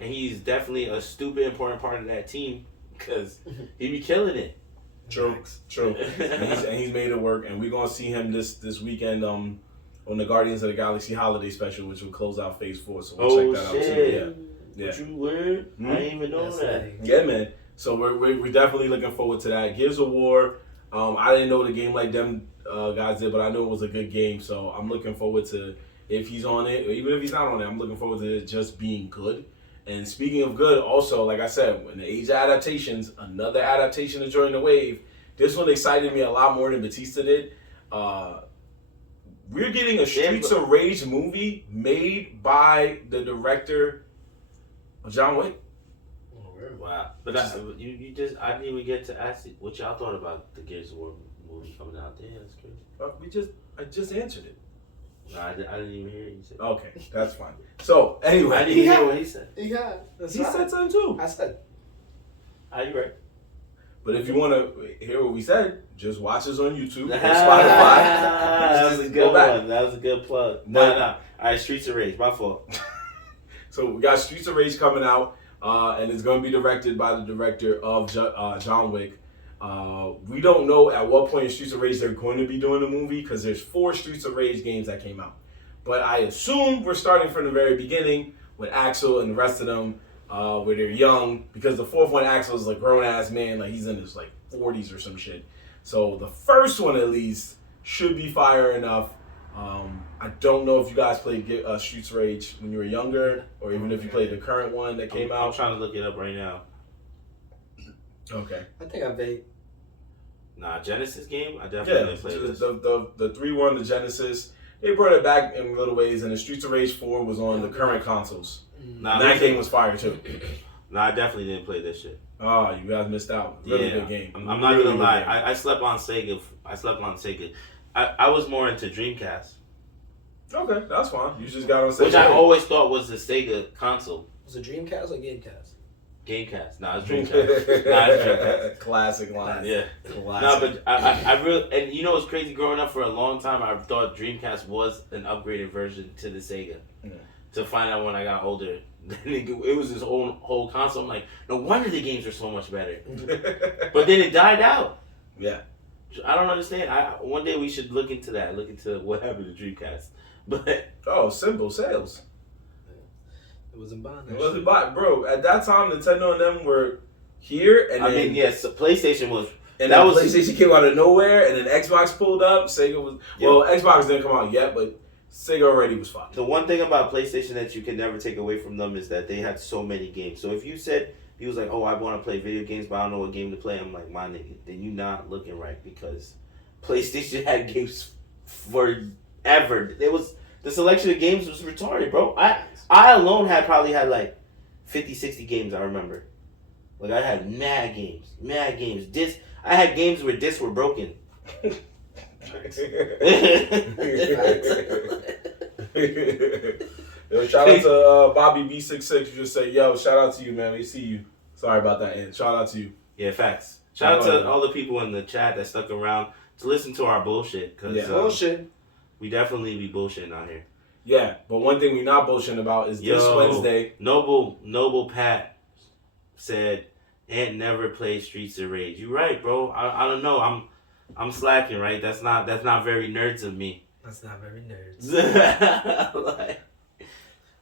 and he's definitely a stupid important part of that team because he be killing it. True. and he's made it work, and we're gonna see him this weekend on the Guardians of the Galaxy holiday special, which will close out Phase 4. So we'll check that out too. Yeah. What you learned? I didn't even know that. Yeah, man. So we're definitely looking forward to that. Gears of War. I didn't know the game like them guys did, but I knew it was a good game. So I'm looking forward to if he's on it, or even if he's not on it. I'm looking forward to it just being good. And speaking of good, also, like I said, in the age of adaptations, another adaptation to join the wave. This one excited me a lot more than Batista did. we're getting a Streets of Rage movie made by the director of John Wick. Wow. But I didn't even get to ask you what y'all thought about the Gears of War movie coming out. Yeah, that's crazy. I just answered it. No, I didn't even hear you say. Okay, that's fine. So anyway, I didn't even hear what he said. Yeah, he said something too. I said. Are you right? But if you want to hear what we said, just watch us on YouTube or Spotify. That was a good one. That was a good plug. No. All right, Streets of Rage. My fault. So we got Streets of Rage coming out, and it's going to be directed by the director of John Wick. We don't know at what point in Streets of Rage they're going to be doing the movie because there's 4 Streets of Rage games that came out. But I assume we're starting from the very beginning with Axel and the rest of them where they're young, because the 4th one, Axel is a grown-ass man, like he's in his like 40s or some shit. So the first one at least should be fire enough. I don't know if you guys played Streets of Rage when you were younger, or even if you played the current one that came out. I'm trying to look it up right now. Okay. I think I played. Nah, Genesis game? I definitely didn't play this. The 3-1, the Genesis, they brought it back in little ways, and the Streets of Rage 4 was on the current consoles. Nah, and that game was fire too. Nah, I definitely didn't play this shit. Oh, you guys missed out. Really good game. I'm not gonna lie. I slept on Sega. I was more into Dreamcast. Okay, that's fine. You just got on Sega. Which I always thought was the Sega console. Was it Dreamcast or Gamecast? Gamecast. Nah, it's Dreamcast. Classic line. Yeah. Classic. No, but I really, and you know what's crazy? Growing up for a long time, I thought Dreamcast was an upgraded version to the Sega. Yeah. To find out when I got older, it was this whole console. I'm like, no wonder the games are so much better. But then it died out. Yeah. I don't understand. One day we should look into that. Look into what happened to Dreamcast. But simple sales. It wasn't buying that. It wasn't buying, bro. At that time, Nintendo and them were here, and then, yes, PlayStation was. And that was PlayStation came out of nowhere, and then Xbox pulled up. Sega was Xbox didn't come out yet, but Sega already was fucked. The one thing about PlayStation that you can never take away from them is that they had so many games. So if you said, he was like, oh, I want to play video games, but I don't know what game to play, I'm like, my nigga, then you not looking right, because PlayStation had games forever. The selection of games was retarded, bro. I alone probably had like 50, 60 games, I remember. Like, I had mad games. I had games where discs were broken. Yo, shout out to Bobby B66. You just say, yo, shout out to you, man. We see you. Sorry about that, and shout out to you. Yeah, facts. Shout out to all the people in the chat that stuck around to listen to our bullshit. Cause, bullshit. We definitely be bullshitting out here. Yeah, but one thing we're not bullshitting about is this Wednesday. Noble Pat said, Ant never played Streets of Rage. You right, bro. I don't know. I'm slacking, right? That's not very nerds of me. That's not very nerds.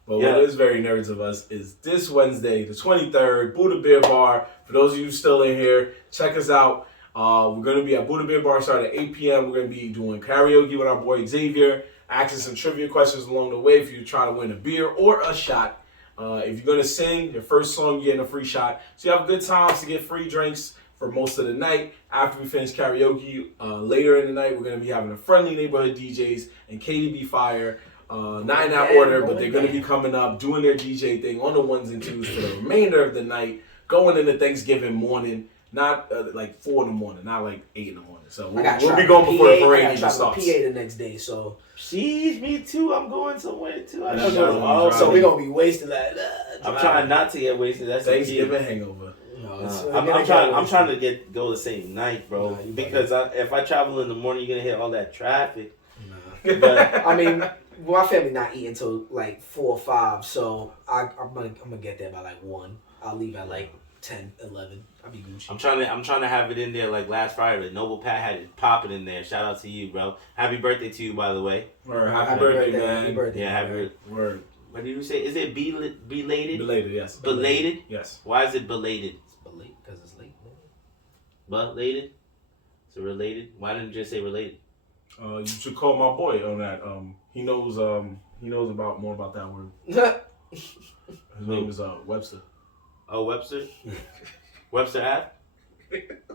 But what is very nerds of us is this Wednesday, the 23rd, Buddha Beer Bar. For those of you still in here, check us out. We're going to be at Buddha Beer Bar starting at 8 p.m. We're going to be doing karaoke with our boy Xavier, asking some trivia questions along the way if you're trying to win a beer or a shot. If you're going to sing, your first song, you're getting a free shot. So you have good times to get free drinks for most of the night. After we finish karaoke, later in the night, we're going to be having a friendly neighborhood DJs and KDB Fire. Not in that order, but they're going to be coming up, doing their DJ thing on the ones and twos for the remainder of the night, going into Thanksgiving morning, not like 4 in the morning, not like 8 in the morning. So we'll be going before the parade even starts. PA the next day, so. Jeez, me too. I'm going somewhere too. So we're going to be wasting that. I'm trying not to get wasted. That's Thanksgiving hangover. I'm trying to go the same night, bro. Because if I travel in the morning, you're gonna hit all that traffic. But I mean, my family not eating until like 4 or 5, so I'm gonna get there by like 1. I'll leave at like 10, 11. I'll be Gucci. I'm trying to have it in there like last Friday. Noble Pat had it popping in there. Shout out to you, bro. Happy birthday to you, by the way. Happy birthday, man. Happy birthday. Yeah, happy word. What did you say? Is it belated? Belated, yes. Belated? Yes. Why is it belated? It's belated because it's late. Belated? So related? Why didn't you just say related? You should call my boy on that. He knows about more about that word. His name is Webster. Oh, Webster? Webster app?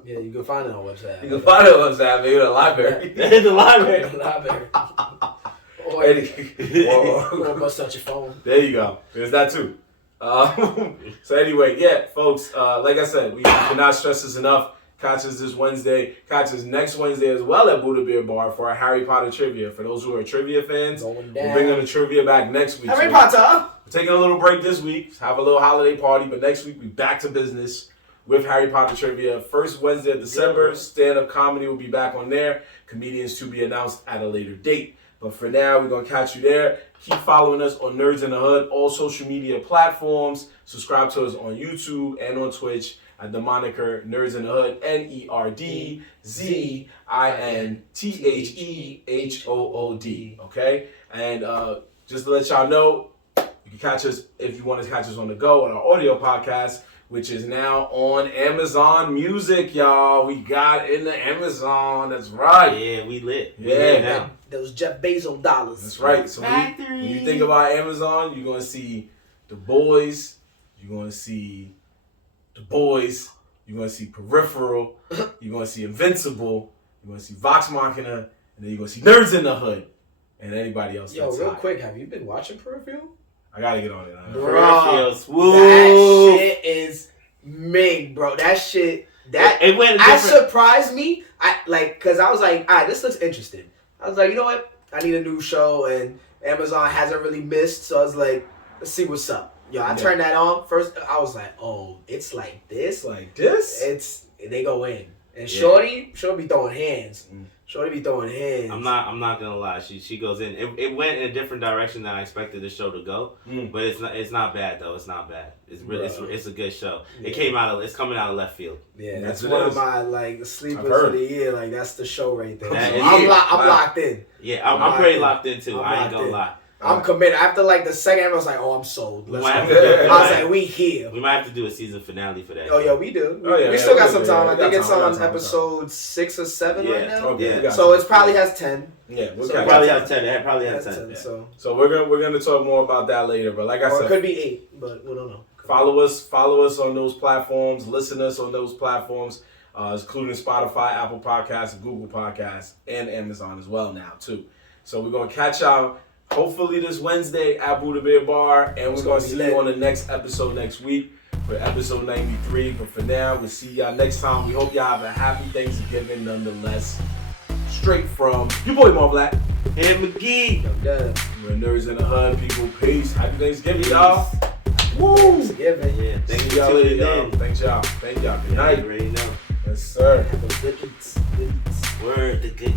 Yeah, you can find it on website. You can find it on website, maybe the library. The library. The library. Or must touch your phone. There you go. There's that too. So anyway, yeah, folks. Like I said, we cannot stress this enough. Catch us this Wednesday. Catch us next Wednesday as well at Buddha Beer Bar for our Harry Potter trivia. For those who are trivia fans, we're bringing the trivia back next week. Harry Potter. We're taking a little break this week. Have a little holiday party, but next week we back to business with Harry Potter trivia. First Wednesday of December, stand-up comedy will be back on there. Comedians to be announced at a later date. But for now, we're going to catch you there. Keep following us on Nerdz in the Hood, all social media platforms. Subscribe to us on YouTube and on Twitch at the moniker Nerdz in the Hood, NERDZINTHEHOOD. Okay? And just to let y'all know, you can catch us if you want to catch us on the go on our audio podcast, which is now on Amazon Music, y'all. We got in the Amazon. That's right. Yeah, we lit. Yeah. Lit now. Those Jeff Bezos dollars. That's right. So when you think about Amazon, you're going to see The Boys. You're going to see The Boys. You're going to see Peripheral. You're going to see Invincible. You're going to see Vox Machina. And then you're going to see Nerdz in the Hood. And anybody else. Yo, real quick, have you been watching Peripheral? I got to get on it. Bro, Woo. that shit is Mig, bro. That shit, it went that surprised me. Cause I was like, all right, this looks interesting. I was like, you know what? I need a new show, and Amazon hasn't really missed, so I was like, let's see what's up. Yo, I turned that on first. I was like, oh, it's like this, they go in, and Shorty be throwing hands. Shorty be throwing hands. I'm not gonna lie. She goes in. It went in a different direction than I expected the show to go. But it's not bad though. It's not bad. It's a good show. Yeah. It's coming out of left field. Yeah, that's one of my sleepers of the year. Like that's the show right there. So I'm locked in. Yeah, I'm pretty locked in too. I ain't gonna lie. I'm committed. After the second, I was like, "Oh, I'm sold." I was like, "We here." We might have to do a season finale for that. Oh yeah, we do. We still got some time. I think it's on episode 6 or 7 right now. Yeah. So it probably has 10. Yeah, it probably has 10. It probably has 10. Yeah. So we're gonna talk more about that later. But like I said, it could be 8, but we don't know. Follow us on those platforms. Listen to us on those platforms, including Spotify, Apple Podcasts, Google Podcasts, and Amazon as well now too. So we're gonna catch y'all hopefully this Wednesday at Buddha Beer Bar, and we're gonna see you on the next episode next week for episode 93. But for now, we'll see y'all next time. We hope y'all have a happy Thanksgiving nonetheless. Straight from your boy Mar Black and McGee. We're Nerdz in the Hood, people. Peace. Happy Thanksgiving, y'all. Woo! Thanksgiving. Yeah. Thank you y'all later, y'all. Thanks y'all. Good night. You already know. Yes, sir. Have a good eats. Word. The good